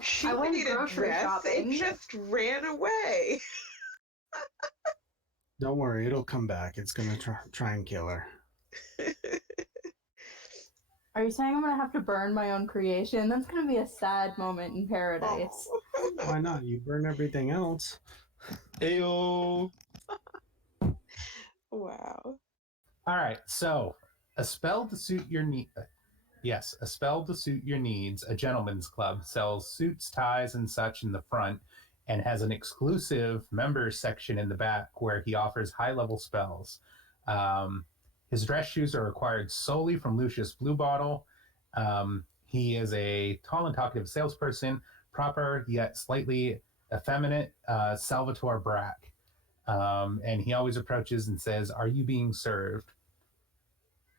She I went needed a grocery dress shopping. and just ran away. Don't worry, it'll come back. It's going to try and kill her. Are you saying I'm gonna have to burn my own creation? That's gonna be a sad moment in paradise. Oh. Why not? You burn everything else. Ayo. Wow. All right, so a spell to suit your needs. Yes, a spell to suit your needs. A gentleman's club sells suits, ties, and such in the front, and has an exclusive members section in the back where he offers high-level spells. His dress shoes are acquired solely from Lucius Bluebottle. He is a tall and talkative salesperson, proper yet slightly effeminate Salvatore Brack. And he always approaches and says, "Are you being served?"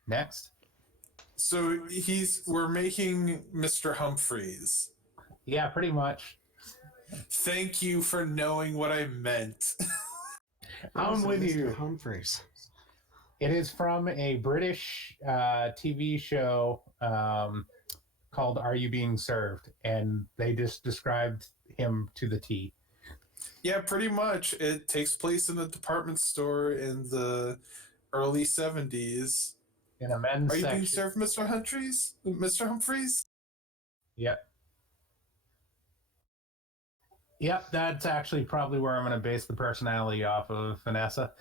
Next. So we're making Mr. Humphreys. Yeah, pretty much. Thank you for knowing what I meant. I'm with Mr. you. Humphreys. It is from a British TV show called Are You Being Served? And they just described him to the T. Yeah, pretty much. It takes place in a department store in the early 70s. In a men's Are you section. being served, Mr. Humphreys? Mr. Humphreys? Yep. Yep, that's actually probably where I'm going to base the personality off of, Vanessa.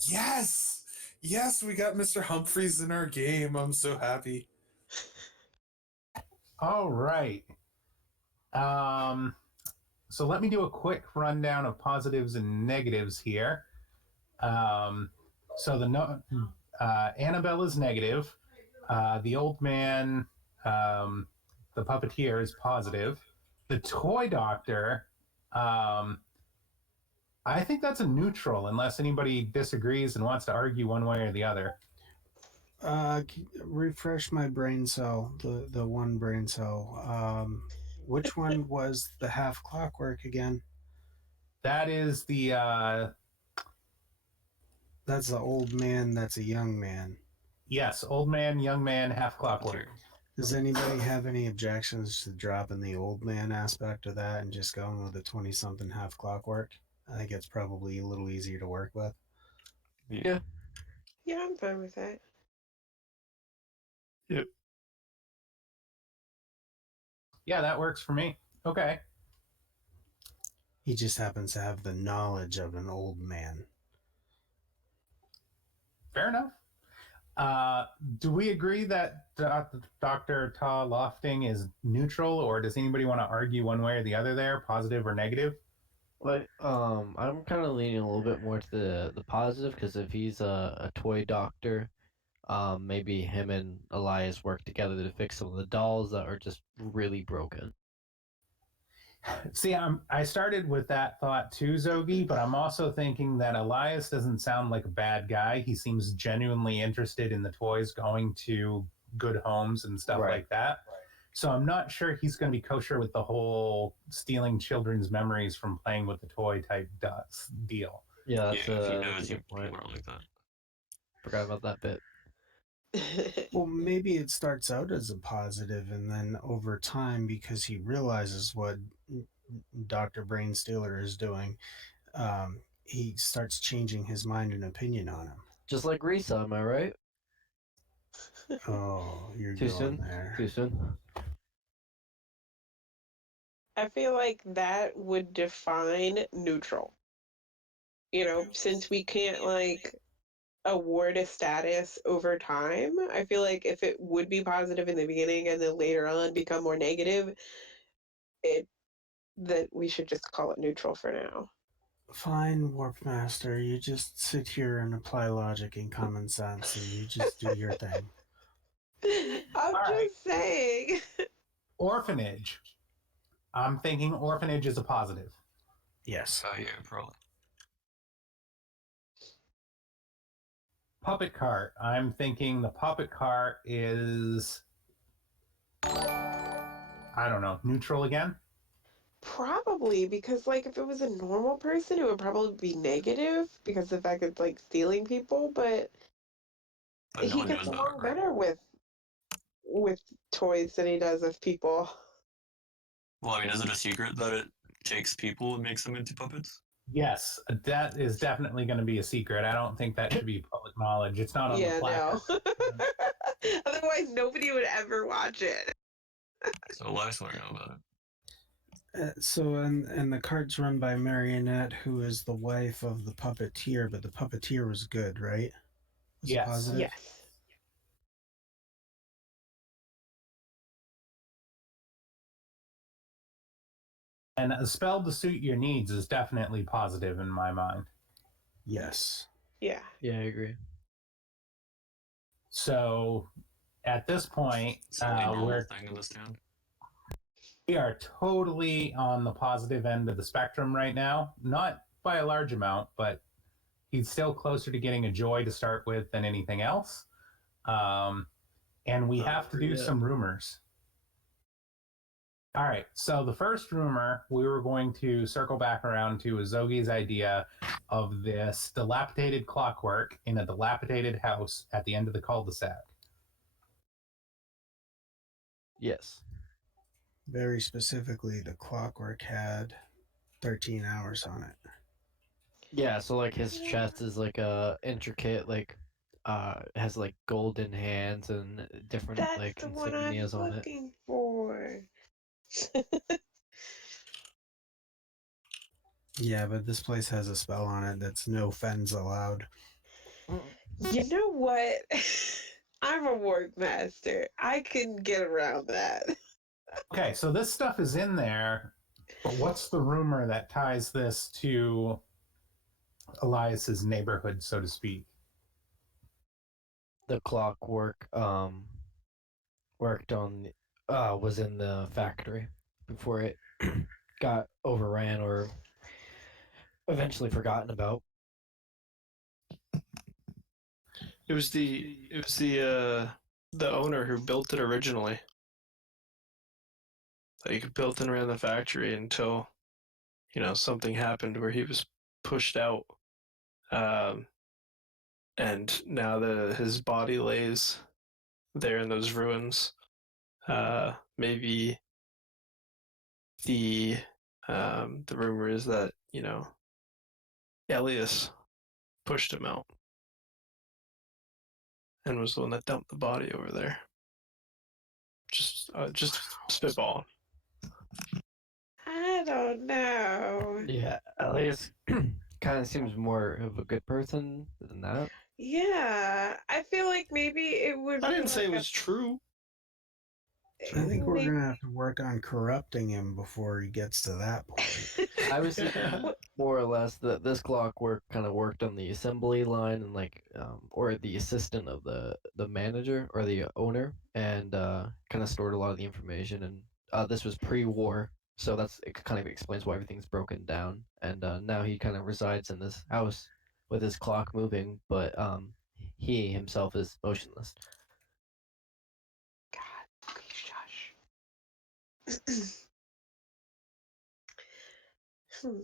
Yes! Yes, we got Mr. Humphreys in our game. I'm so happy. All right. So let me do a quick rundown of positives and negatives here. So Annabelle is negative. The old man, the puppeteer, is positive. The toy doctor, I think that's a neutral, unless anybody disagrees and wants to argue one way or the other. Refresh my brain cell, the one brain cell. Which one was the half clockwork again? That is the That's the old man. That's a young man. yes, old man, young man, half clockwork. Does anybody have any objections to dropping the old man aspect of that and just going with the 20-something half clockwork? I think it's probably a little easier to work with. Yeah. Yeah, I'm fine with that. Yep. Yeah, that works for me. Okay. He just happens to have the knowledge of an old man. Fair enough. Do we agree that Dr. Ta Lofting is neutral, or does anybody want to argue one way or the other there, positive or negative? But I'm kind of leaning a little bit more to the positive, because if he's a toy doctor, maybe him and Elias work together to fix some of the dolls that are just really broken. See, I started with that thought too, Zogi, but I'm also thinking that Elias doesn't sound like a bad guy. He seems genuinely interested in the toys, going to good homes and stuff Right. like that. So I'm not sure he's going to be kosher with the whole stealing children's memories from playing with the toy type deal. Yeah, that's If he a knows, you good point. won't like that. Forgot about that bit. Well, maybe it starts out as a positive, and then over time, because he realizes what Dr. Brainstealer is doing, he starts changing his mind and opinion on him. Just like Risa, am I right? Oh, you're Too going soon? there. Too soon? I feel like that would define neutral. You know, since we can't like award a status over time, I feel like if it would be positive in the beginning and then later on become more negative, that we should just call it neutral for now. Fine, Warp Master. You just sit here and apply logic and common sense, and you just do your thing. I'm All just right. saying. Orphanage. I'm thinking orphanage is a positive. Yes. Yeah, probably. Puppet cart. I'm thinking the puppet cart is, I don't know, neutral again? Probably, because like if it was a normal person, it would probably be negative because of the fact it's like stealing people, but But no he one gets knows that, along right? better with toys than he does with people. Well, I mean, is it a secret that it takes people and makes them into puppets? Yes, that is definitely going to be a secret. I don't think that should be public knowledge. It's not on Yeah, the no. placard. Otherwise, nobody would ever watch it. So Elias want to know about it. And the cart's run by Marionette, who is the wife of the puppeteer, but the puppeteer was good, right? Was Yes. positive? Yes. And a spell to suit your needs is definitely positive in my mind. Yes. Yeah. Yeah, I agree. So at this point, It's the only normal thing in this town. we are totally on the positive end of the spectrum right now. Not by a large amount, but he's still closer to getting a joy to start with than anything else. And we have to do some rumors. All right, so the first rumor we were going to circle back around to is Zogi's idea of this dilapidated clockwork in a dilapidated house at the end of the cul-de-sac. Yes. Very specifically, the clockwork had 13 hours on it. Yeah, so like his chest is like intricate, like has like golden hands and different That's like the one I'm insignias on it. looking for. Yeah, but this place has a spell on it that's no fens allowed. You know what? I'm a work master. I can get around that. Okay, so this stuff is in there, but what's the rumor that ties this to Elias's neighborhood, so to speak? The clockwork worked on was in the factory before it got overran or eventually forgotten about. It was the owner who built it originally. Like built and ran the factory until something happened where he was pushed out. And now his body lays there in those ruins. Maybe the rumor is that Elias pushed him out and was the one that dumped the body over there. Just spitball. I don't know. Yeah, Elias kind of seems more of a good person than that. Yeah, I feel like maybe it would. I be didn't say like it was true. I think we're maybe- going to have to work on corrupting him before he gets to that point. I was thinking more or less that this clockwork kind of worked on the assembly line and like or the assistant of the manager or the owner and kind of stored a lot of the information and this was pre-war, so it kind of explains why everything's broken down and now he kind of resides in this house with his clock moving, but he himself is motionless. God, please, Josh. Hmm.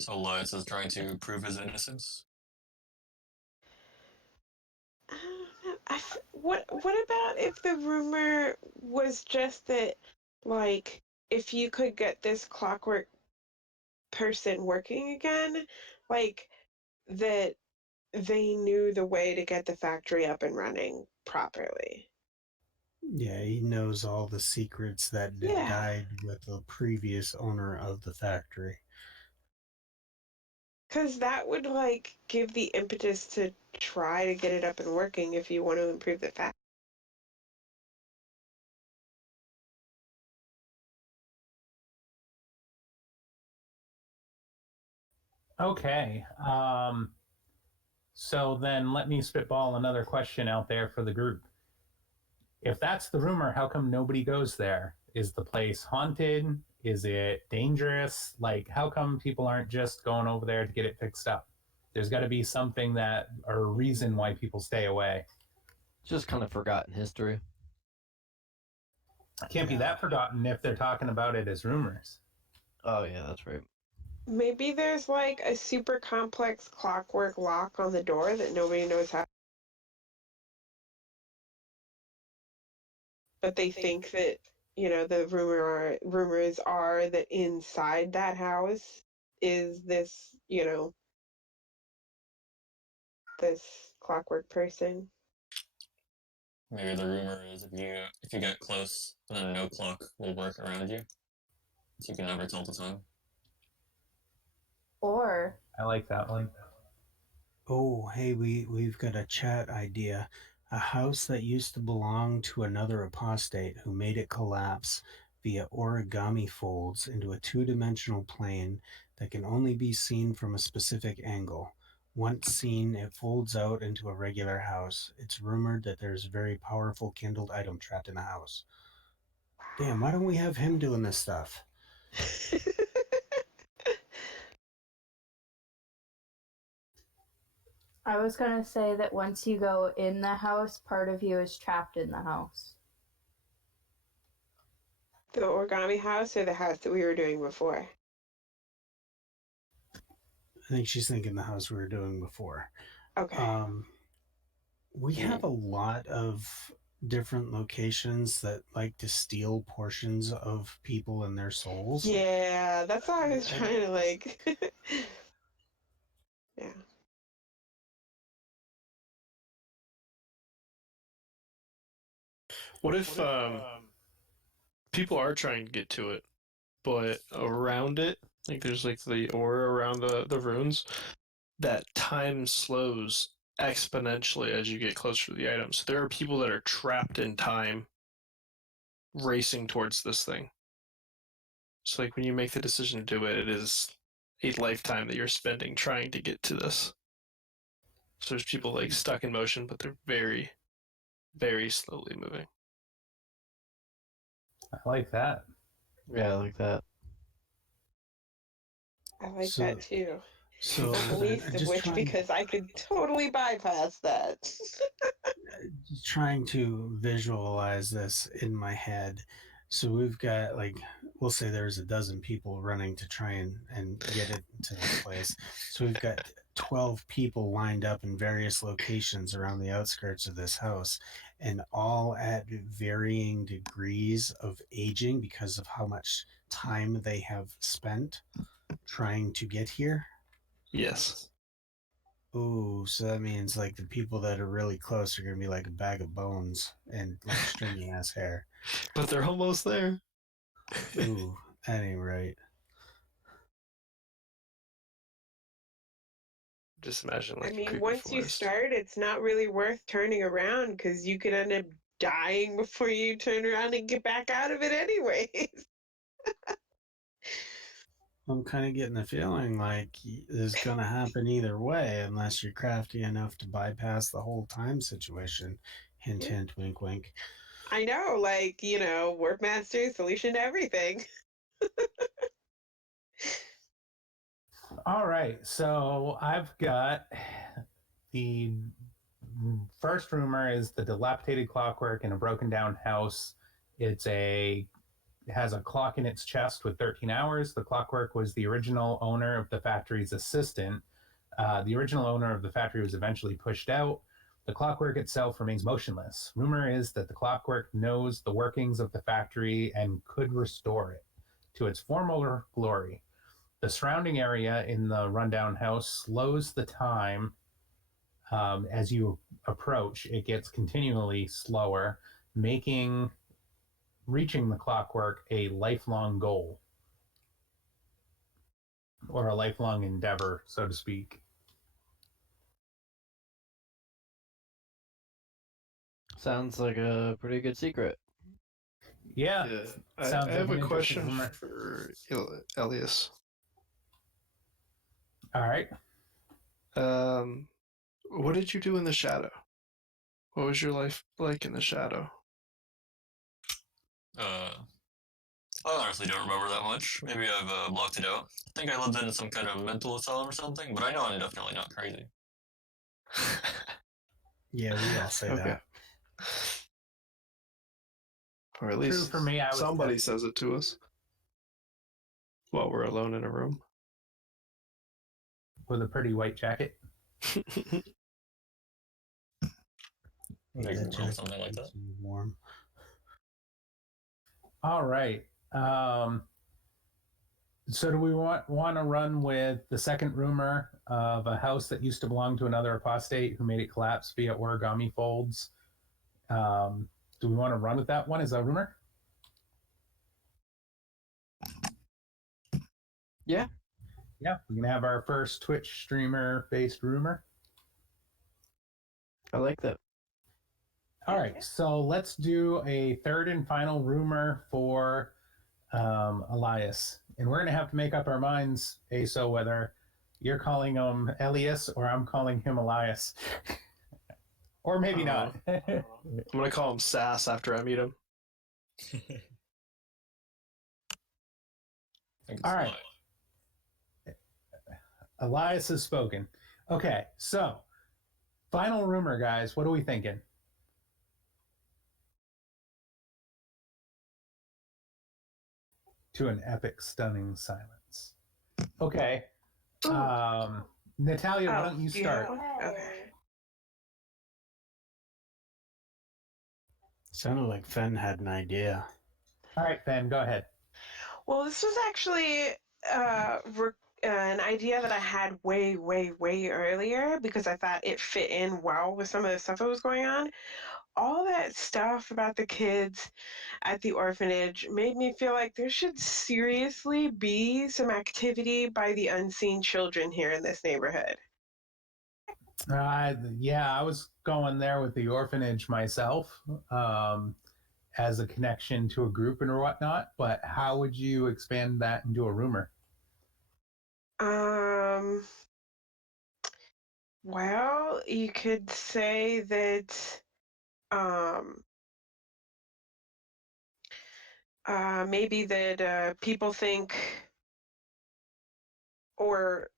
So Elias is trying to prove his innocence. I don't know. What about if the rumor was just that, like, if you could get this clockwork person working again, like that they knew the way to get the factory up and running properly. Yeah, he knows all the secrets that Yeah. died with the previous owner of the factory. Because that would, like, give the impetus to try to get it up and working if you want to improve the factory. Okay. So then let me spitball another question out there for the group. If that's the rumor, how come nobody goes there? Is the place haunted? Is it dangerous? Like, how come people aren't just going over there to get it fixed up? There's got to be something or a reason why people stay away. It's just kind of forgotten history. It can't be that forgotten if they're talking about it as rumors. Oh yeah, that's right. Maybe there's, like, a super complex clockwork lock on the door that nobody knows how. But they think that, the rumors are that inside that house is this, this clockwork person. Maybe the rumor is if you get close, then no clock will work around you, so you can never tell the time. Or I like that one. Oh, hey, we've got a chat idea. A house that used to belong to another apostate who made it collapse via origami folds into a two-dimensional plane that can only be seen from a specific angle. Once seen, it folds out into a regular house. It's rumored that there's a very powerful kindled item trapped in the house. Damn, why don't we have him doing this stuff? I was gonna say that once you go in the house, part of you is trapped in the house. The origami house or the house that we were doing before? I think she's thinking the house we were doing before. Okay. We have a lot of different locations that like to steal portions of people and their souls. Yeah, that's why I was trying to like. Yeah. What if people are trying to get to it, but around it, like there's like the aura around the runes, that time slows exponentially as you get closer to the item. So there are people that are trapped in time racing towards this thing. So like when you make the decision to do it, it is a lifetime that you're spending trying to get to this. So there's people like stuck in motion, but they're very, very slowly moving. I like that. Yeah, I like that. I like So- that too. So Not the least of just which because I could totally bypass that. trying to visualize this in my head. So we've got like we'll say there's a dozen people running to try and get it to this place. So we've got 12 people lined up in various locations around the outskirts of this house, and all at varying degrees of aging because of how much time they have spent trying to get here. Yes. Ooh, so that means like the people that are really close are gonna be like a bag of bones and like stringy ass hair. But they're almost there. Ooh, that ain't right. Just imagine like I a mean, creepy once you forest. start, it's not really worth turning around because you could end up dying before you turn around and get back out of it anyways. I'm kind of getting the feeling like it's gonna happen either way unless you're crafty enough to bypass the whole time situation. Hint, Yeah. hint, wink, wink. I know, like, Warp Master, solution to everything. All right, so I've got the first rumor is the dilapidated clockwork in a broken down house. It has a clock in its chest with 13 hours. The clockwork was the original owner of the factory's assistant. The original owner of the factory was eventually pushed out. The clockwork itself remains motionless. Rumor is that the clockwork knows the workings of the factory and could restore it to its former glory. The surrounding area in the rundown house slows the time as you approach. It gets continually slower, making reaching the clockwork a lifelong goal or a lifelong endeavor, so to speak. Sounds like a pretty good secret. Yeah. I Sounds have like an a question interesting rumor. for Elias. All right. What did you do in the shadow? What was your life like in the shadow? I honestly don't remember that much. Maybe I've blocked it out. I think I lived in some kind of mental asylum or something, but I know I'm definitely not crazy. Yeah, we all say Okay. that. Or at True least for me, I was somebody says it to us while we're alone in a room. with a pretty white jacket. Maybe That jacket something like that. keeps me warm. All right. So do we want to run with the second rumor of a house that used to belong to another apostate who made it collapse via origami folds Do we want to run with that one as a rumor? Yeah. Yeah, we can have our first Twitch streamer-based rumor. I like that. All right, so let's do a third and final rumor for Elias. And we're going to have to make up our minds, Aso, whether you're calling him Elias or I'm calling him Elias. Or maybe not. I'm gonna call him Sass after I meet him. All right. Elias has spoken. Okay, so final rumor, guys. What are we thinking? To an epic, stunning silence. Okay. Natalia, why don't you start? Okay. Sounded like Fen had an idea. All right, Ben, go ahead. Well, this was actually an idea that I had way, way, way earlier because I thought it fit in well with some of the stuff that was going on. All that stuff about the kids at the orphanage made me feel like there should seriously be some activity by the unseen children here in this neighborhood. Yeah, I was going there with the orphanage myself as a connection to a group and whatnot, but how would you expand that into a rumor? Well, you could say that maybe that people think, or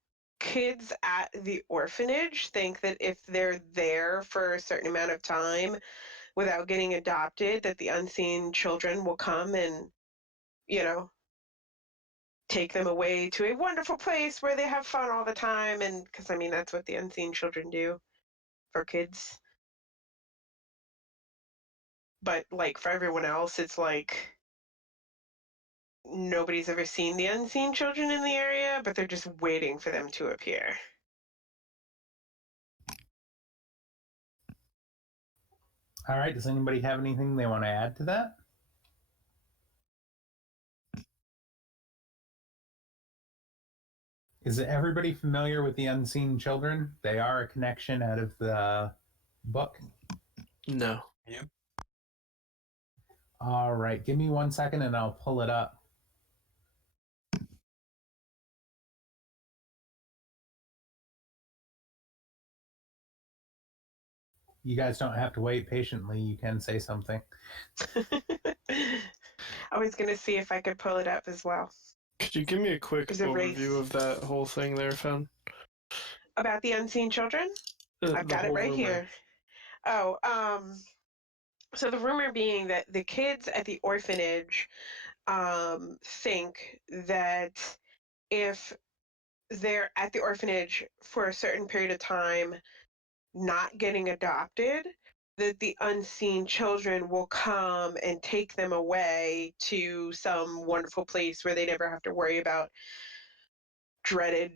kids at the orphanage think that if they're there for a certain amount of time without getting adopted, that the unseen children will come and, you know, take them away to a wonderful place where they have fun all the time. And because I mean, that's what the unseen children do for kids. But like for everyone else, it's like nobody's ever seen the unseen children in the area, but they're just waiting for them to appear. All right, does anybody have anything they want to add to that? Is everybody familiar with the unseen children? They are a connection out of the book. No. Yep. All right, give me 1 second and I'll pull it up. You guys don't have to wait patiently. You can say something. I was going to see if I could pull it up as well. Could you give me a quick There's a race. overview of that whole thing there, Fen? About the unseen children? I've got it right here. Oh, so the rumor being that the kids at the orphanage think that if they're at the orphanage for a certain period of time not getting adopted, that the unseen children will come and take them away to some wonderful place where they never have to worry about dreaded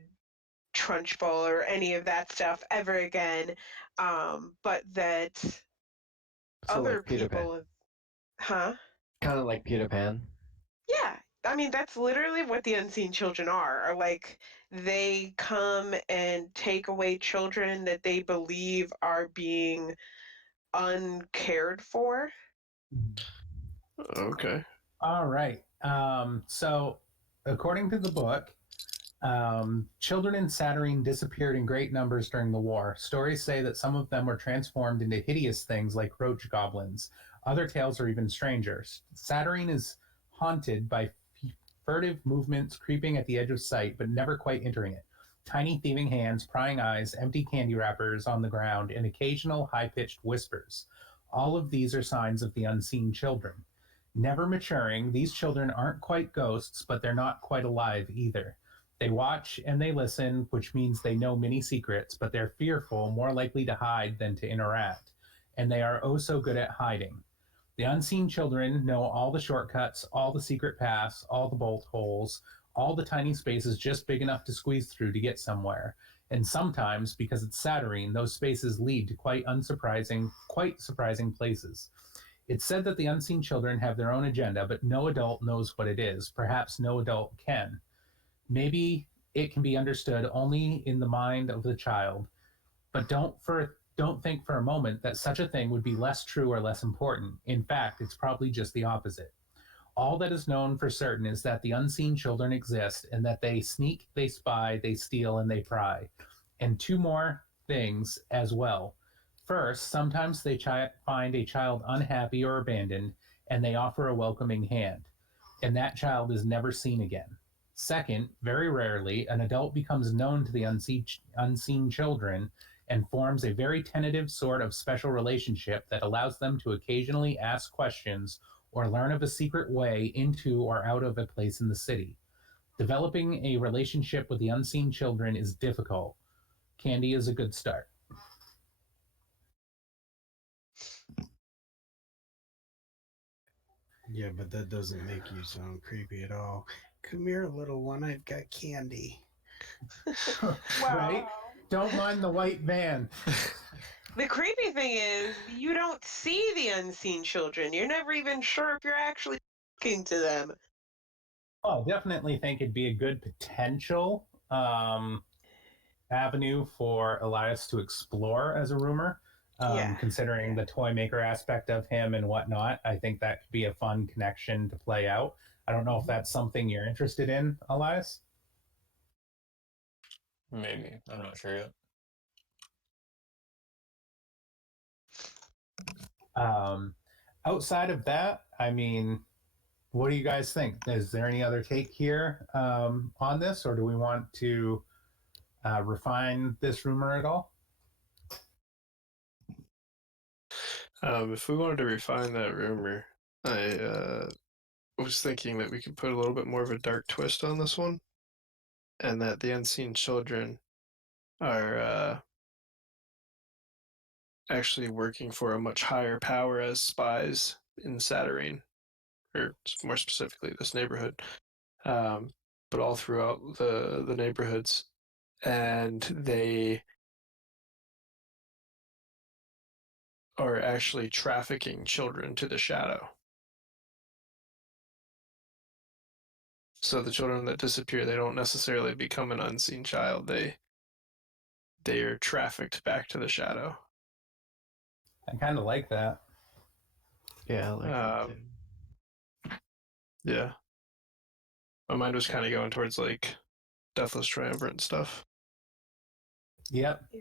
Trunchbull or any of that stuff ever again. But that So other like Peter people, huh? Kind of like Peter Pan. Yeah, I mean that's literally what the unseen children are like they come and take away children that they believe are being uncared for. Okay. All right. So, according to the book, children in Saturnine disappeared in great numbers during the war. Stories say that some of them were transformed into hideous things like roach goblins. Other tales are even stranger. Saturnine is haunted by furtive movements creeping at the edge of sight, but never quite entering it. Tiny thieving hands, prying eyes, empty candy wrappers on the ground, and occasional high-pitched whispers. All of these are signs of the unseen children. Never maturing, these children aren't quite ghosts, but they're not quite alive either. They watch and they listen, which means they know many secrets, but they're fearful, more likely to hide than to interact. And they are oh so good at hiding. The unseen children know all the shortcuts, all the secret paths, all the bolt holes, all the tiny spaces just big enough to squeeze through to get somewhere. And sometimes, because it's Saturnine, those spaces lead to quite surprising places. It's said that the unseen children have their own agenda, but no adult knows what it is. Perhaps no adult can. Maybe it can be understood only in the mind of the child, but don't think for a moment that such a thing would be less true or less important. In fact, it's probably just the opposite. All that is known for certain is that the unseen children exist and that they sneak, they spy, they steal, and they pry. And two more things as well. First, sometimes they find a child unhappy or abandoned and they offer a welcoming hand, and that child is never seen again. Second, very rarely, an adult becomes known to the unseen children and forms a very tentative sort of special relationship that allows them to occasionally ask questions or learn of a secret way into or out of a place in the city. Developing a relationship with the unseen children is difficult. Candy is a good start. Yeah, but that doesn't make you sound creepy at all. Come here, little one. I've got candy. Right? Don't mind the white van. The creepy thing is, you don't see the unseen children. You're never even sure if you're actually talking to them. Oh, I definitely think it'd be a good potential avenue for Elias to explore as a rumor. Yeah. Considering the toy maker aspect of him and whatnot, I think that could be a fun connection to play out. I don't know if that's something you're interested in, Elias. Maybe. I'm not sure yet. Outside of that, I mean, what do you guys think? Is there any other take here on this, or do we want to refine this rumor at all? If we wanted to refine that rumor, I was thinking that we could put a little bit more of a dark twist on this one, and that the unseen children are actually working for a much higher power as spies in Saturnine, or more specifically this neighborhood, but all throughout the neighborhoods, and they are actually trafficking children to the shadow. So the children that disappear, they don't necessarily become an unseen child. They are trafficked back to the shadow. I kind of like that. Yeah, I like that too. Yeah. My mind was kind of going towards like Deathless Triumvirate and stuff. Yep. Yeah.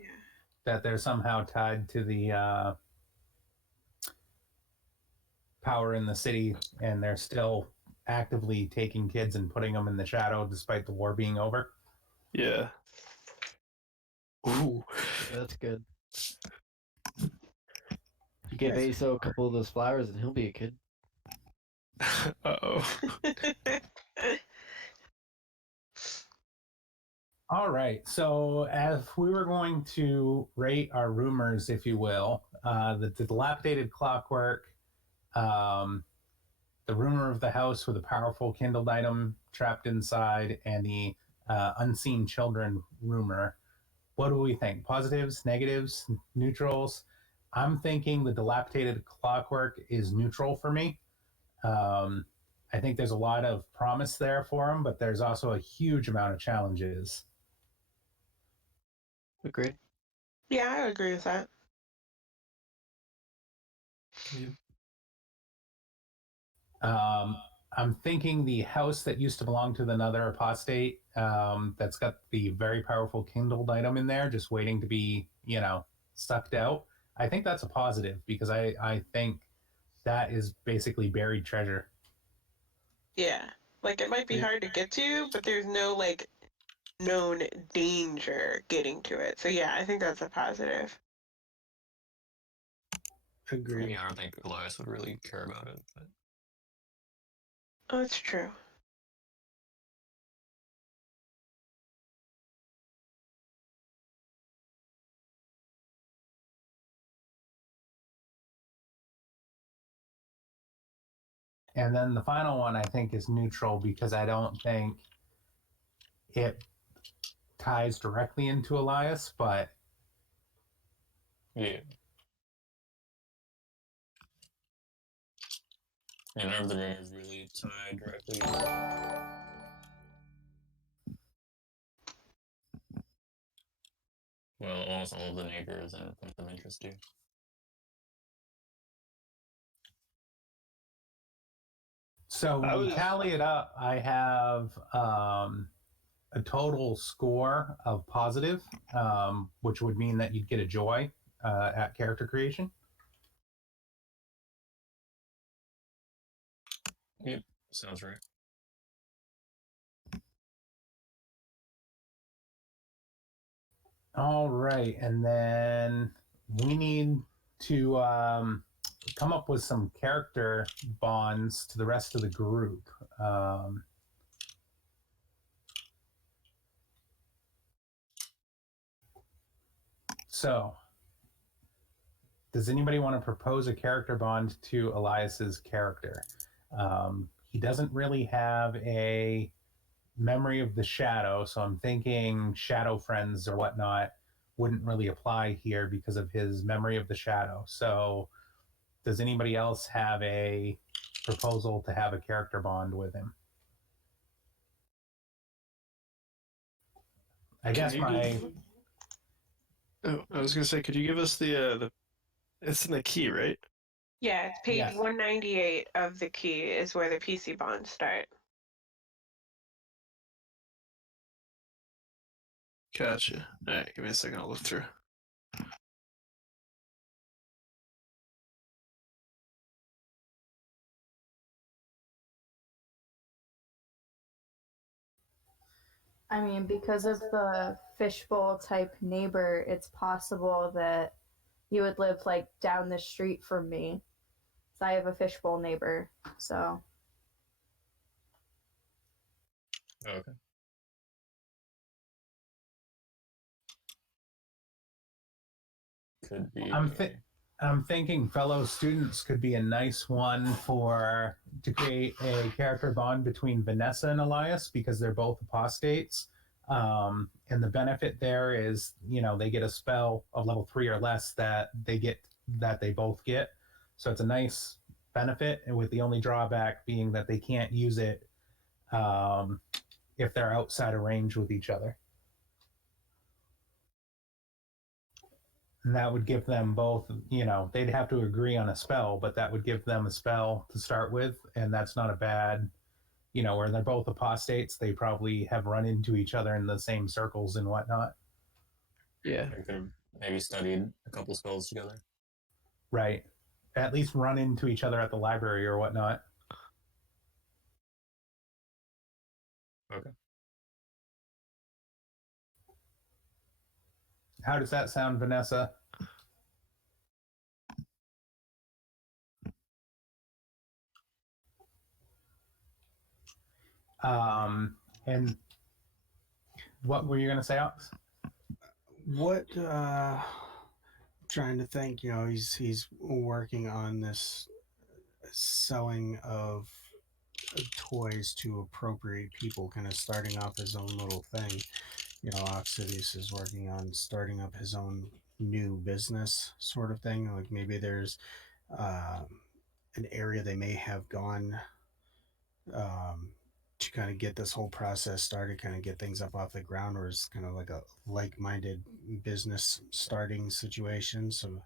That they're somehow tied to the power in the city, and they're still actively taking kids and putting them in the shadow despite the war being over. Yeah. Ooh. Yeah, that's good. You give Aso a couple of those flowers and he'll be a kid. Uh-oh. All right. So, as we were going to rate our rumors, if you will, the dilapidated clockwork, the rumor of the house with a powerful kindled item trapped inside, and the unseen children rumor. What do we think? Positives, negatives, neutrals? I'm thinking the dilapidated clockwork is neutral for me. Um, I think there's a lot of promise there for him, but there's also a huge amount of challenges. Agreed. Yeah, I would agree with that. I'm thinking the house that used to belong to another apostate, that's got the very powerful kindled item in there, just waiting to be, sucked out. I think that's a positive because I think that is basically buried treasure. Yeah. Like, it might be hard to get to, but there's no, like, known danger getting to it. So, yeah, I think that's a positive. For Agreed. me, I don't think Elias would really care about it. But... Oh, that's true. And then the final one I think is neutral because I don't think it ties directly into Elias, but Yeah. And none of the rumors really tied directly. Well, almost all of the neighbors and points of interest do. so when we was- tally it up, I have a total score of positive, which would mean that you'd get a joy at character creation. Yep, sounds right. All right, and then we need to come up with some character bonds to the rest of the group. So, does anybody want to propose a character bond to Elias's character? He doesn't really have a memory of the shadow, so I'm thinking shadow friends or whatnot wouldn't really apply here because of his memory of the shadow. So, does anybody else have a proposal to have a character bond with him? I guess Oh, I was gonna say, could you give us the? It's in the key, right? Yeah, it's page Yes. 198 of the key is where the PC bonds start. Gotcha. All right, give me a second. I'll look through. I mean, because of the fishbowl type neighbor, it's possible that you would live like down the street from me. So I have a fishbowl neighbor. So Okay. Could be. I'm thinking fellow students could be a nice one to create a character bond between Vanessa and Elias because they're both apostates. And the benefit there is, they get a spell of level 3 or less that they both get. So it's a nice benefit, and with the only drawback being that they can't use it if they're outside of range with each other. And that would give them both, they'd have to agree on a spell, but that would give them a spell to start with. And that's not a bad, where they're both apostates, they probably have run into each other in the same circles and whatnot. Yeah. They could have maybe studied a couple spells together. Right. At least run into each other at the library or whatnot. Okay. How does that sound, Vanessa? And what were you going to say, Ox? What trying to think, he's working on this selling of toys to appropriate people, kind of starting off his own little thing. Oxidius is working on starting up his own new business sort of thing. Like maybe there's an area they may have gone to kind of get this whole process started, kind of get things up off the ground, or it's kind of like a like-minded business starting situation. So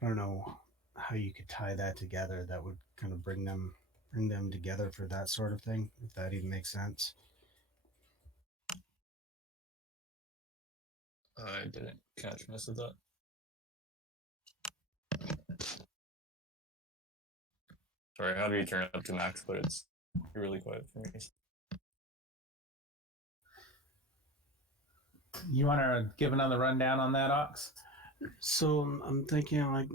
I don't know how you could tie that together. That would kind of bring them together for that sort of thing, if that even makes sense. I didn't catch most of that. Sorry, how do you turn it up to max? But it's really quiet for me. You want to give another rundown on that, Ox? So I'm thinking like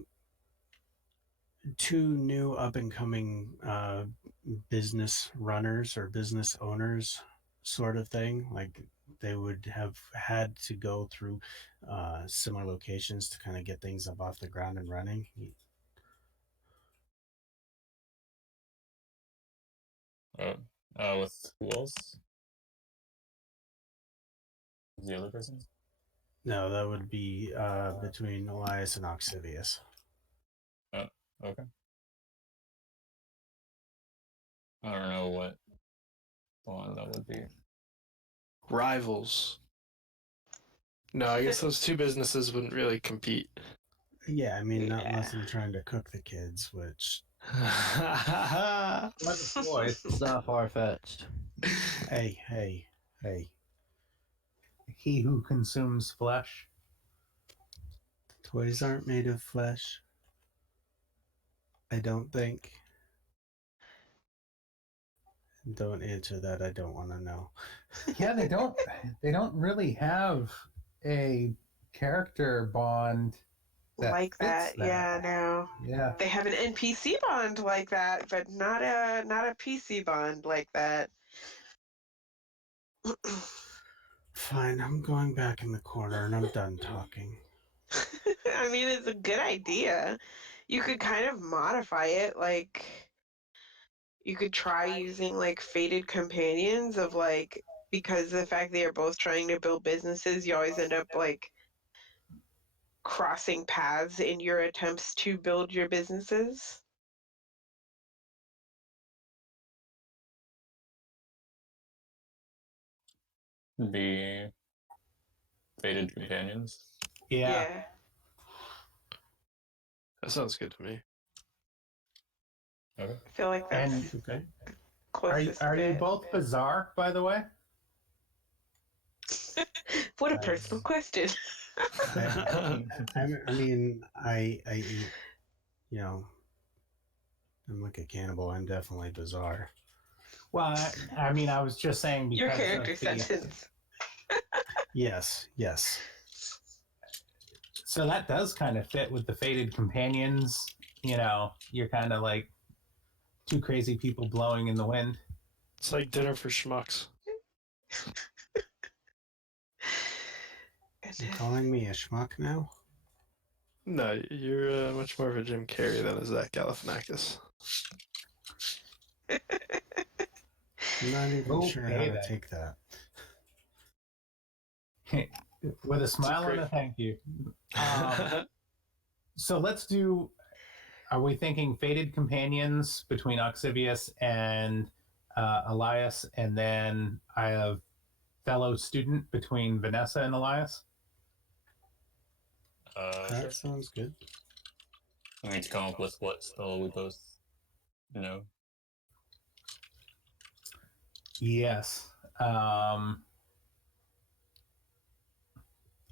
two new up and coming business runners or business owners sort of thing. Like they would have had to go through similar locations to kind of get things up off the ground and running. With who else? Who's the other person? No, that would be between Elias and Oxivius. Oh, okay. I don't know what bond that would be. Rivals. No, I guess those two businesses wouldn't really compete. Yeah, I mean, not Yeah. unless I'm trying to cook the kids, which, Boys. It's not far fetched. hey. He who consumes flesh. Toys aren't made of flesh. I don't think. Don't answer that. I don't want to know. Yeah, they don't. They don't really have a character bond like fits that. Yeah, no. Yeah. They have an NPC bond like that, but not a PC bond like that. Fine, I'm going back in the corner and I'm done talking. I mean, it's a good idea. You could kind of modify it, like you could try using like fated companions of like because the fact that you're both trying to build businesses, you always end up like crossing paths in your attempts to build your businesses. The fated companions. Yeah. Yeah. That sounds good to me. Okay. I feel like that's And Okay. closest are you fit. both bizarre, by the way? What a Nice. personal question. I mean, I eat, you know, I'm like a cannibal. I'm definitely bizarre. Well, I mean, I was just saying because Your of character the- sentence. Yes. So that does kind of fit with the fated companions. You know, you're kind of like two crazy people blowing in the wind. It's like dinner for schmucks. You're calling me a schmuck now? No, you're much more of a Jim Carrey than a Zach Galifianakis. I'm not even sure how Okay, to then. take that. With a smile great- and a thank you. So let's do. Are we thinking fated companions between Oxivius and Elias, and then I have fellow student between Vanessa and Elias? That Sure. sounds good. We need to come up with what spell we both know. Yes.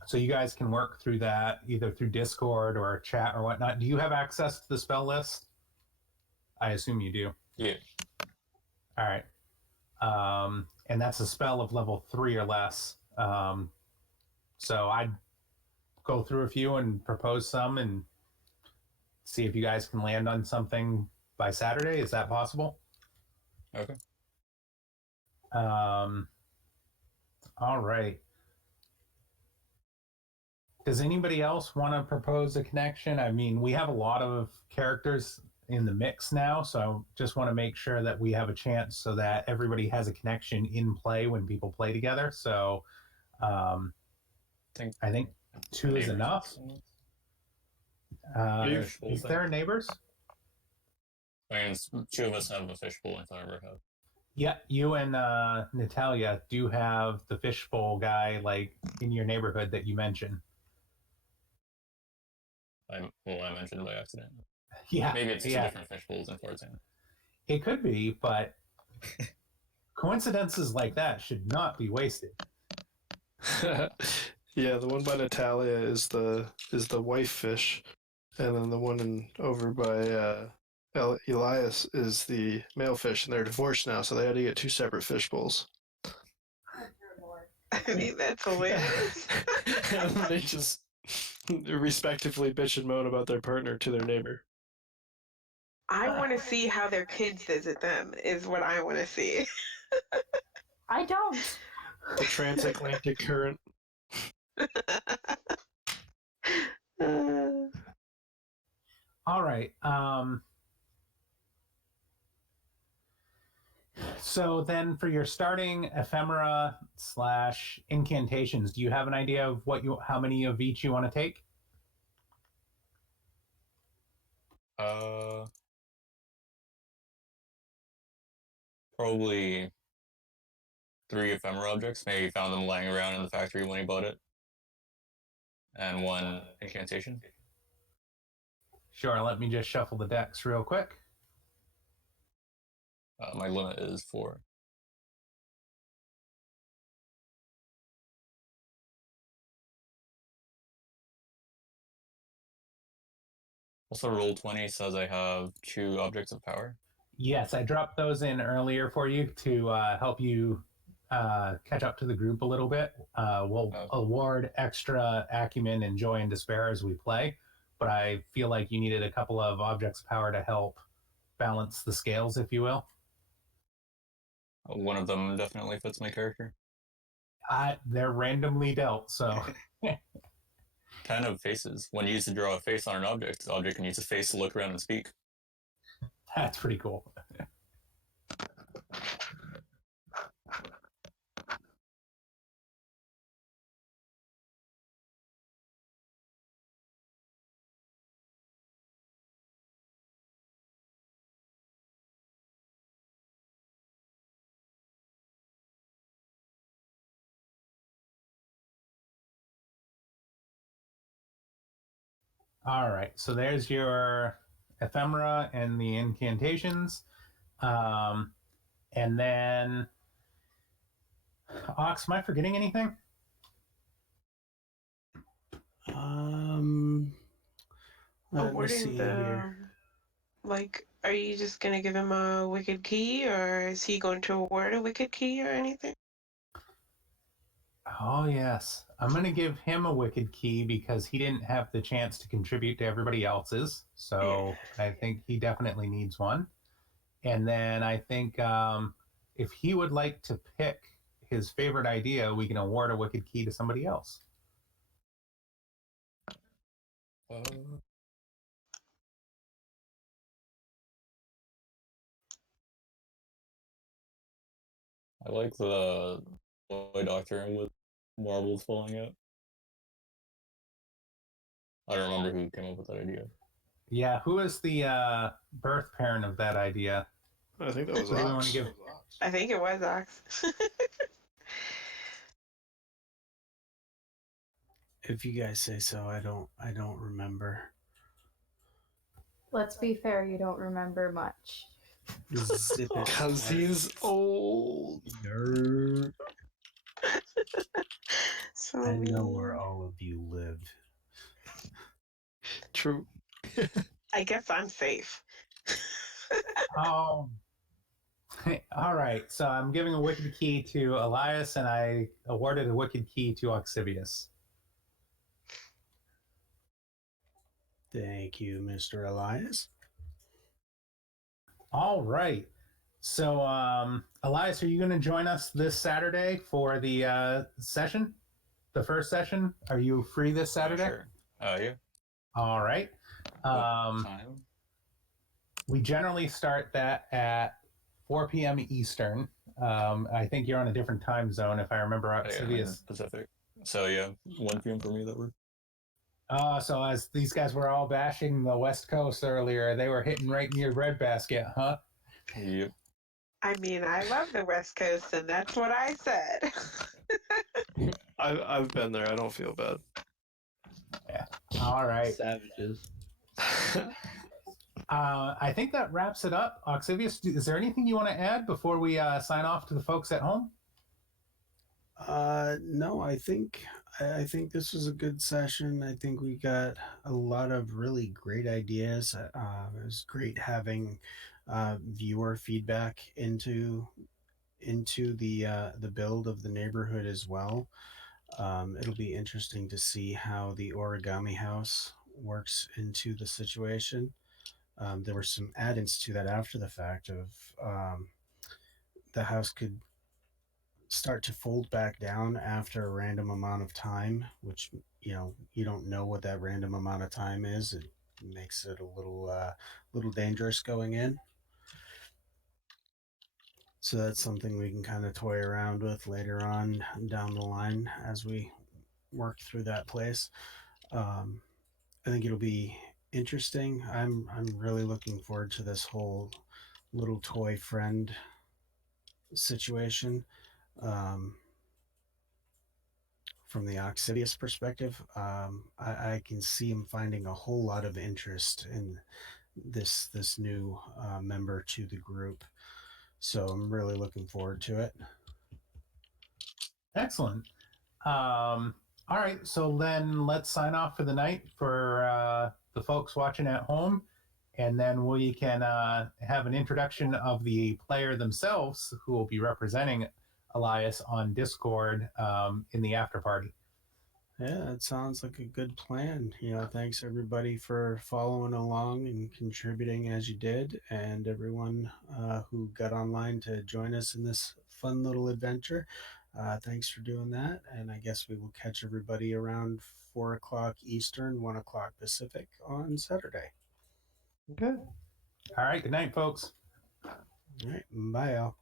So you guys can work through that either through Discord or chat or whatnot. Do you have access to the spell list? I assume you do. Yeah. All right. And that's a spell of level 3 or less. So I'd go through a few and propose some and see if you guys can land on something by Saturday. Is that possible? Okay. All right. Does anybody else want to propose a connection? I mean, we have a lot of characters in the mix now, so I just want to make sure that we have a chance so that everybody has a connection in play when people play together. So I think 2 is enough. Is there neighbors? I mean, 2 of us have a fishbowl if I ever have. Yeah, you and Natalia do have the fishbowl guy like in your neighborhood that you mentioned. I mentioned by accident. Yeah, Maybe it's 2 different fishbowls in Fortune. It could be, but coincidences like that should not be wasted. Yeah, the one by Natalia is the wife fish, and then the one over by Elias is the male fish, and they're divorced now, so they had to get 2 separate fish bowls. I mean, that's hilarious. And they just respectively bitch and moan about their partner to their neighbor. I want to see how their kids visit them, is what I want to see. I don't. The transatlantic current. All right. So then, for your starting ephemera / incantations, do you have an idea of how many of each you want to take? Probably 3 ephemera objects. Maybe he found them lying around in the factory when he bought it. And 1 incantation. Sure. Let me just shuffle the decks real quick. My limit is 4. Also, Roll20 says I have 2 objects of power. Yes, I dropped those in earlier for you to help you catch up to the group a little bit. We'll award extra acumen and joy and despair as we play, but I feel like you needed a couple of objects of power to help balance the scales, if you will. One of them definitely fits my character. They're randomly dealt, so 10 of faces. When used to draw a face on an object, the object can use a face to look around and speak. that's pretty cool. All right, so there's your ephemera and the incantations. And then, Ox, am I forgetting anything? Let me Awarding see the here. like, are you just gonna give him a wicked key, or is he going to award a wicked key or anything? Oh, yes. I'm going to give him a wicked key because he didn't have the chance to contribute to everybody else's. So I think he definitely needs one. And then I think if he would like to pick his favorite idea, we can award a wicked key to somebody else. I like the boy doctor with marbles falling out. I don't remember who came up with that idea. Yeah, who is the birth parent of that idea? I think that was What do we want Ox. to give? I think it was Ox. If you guys say so, I don't remember. Let's be fair, you don't remember much. Zip it. Because he's old. Nerd. So I know mean. where all of you live. True. I guess I'm safe. Oh. All right, so I'm giving a wicked key to Elias, and I awarded a wicked key to Oxivius. Thank you, Mr. Elias. All right. So, Elias, are you going to join us this Saturday for the session? The first session? Are you free this Saturday? Sure. Yeah. All right. Time? We generally start that at 4 p.m. Eastern. I think you're on a different time zone, if I remember. Oxivius. Pacific. So yeah, 1 p.m. for me, that works. So as these guys were all bashing the West Coast earlier, they were hitting right in your breadbasket, huh? Yep. I mean, I love the West Coast, and that's what I said. I've been there. I don't feel bad. Yeah. All right. Savages. I think that wraps it up. Oxivius, is there anything you want to add before we sign off to the folks at home? No, I think this was a good session. I think we got a lot of really great ideas. It was great having viewer feedback into the build of the neighborhood as well. It'll be interesting to see how the origami house works into the situation. There were some add-ins to that after the fact of the house could start to fold back down after a random amount of time, which you don't know what that random amount of time is. It makes it a little dangerous going in. So that's something we can kind of toy around with later on down the line as we work through that place. Um, I think it'll be interesting. I'm really looking forward to this whole little toy friend situation. Um, from the Oxidius perspective, I can see him finding a whole lot of interest in this new member to the group. So I'm really looking forward to it. Excellent. All right, so then let's sign off for the night for the folks watching at home, and then we can have an introduction of the player themselves who will be representing Elias on Discord in the after party. Yeah, it sounds like a good plan. Thanks everybody for following along and contributing as you did, and everyone who got online to join us in this fun little adventure. Thanks for doing that, and I guess we will catch everybody around 4 o'clock Eastern, 1 o'clock Pacific on Saturday. Okay. All right, good night, folks. All right, bye, y'all.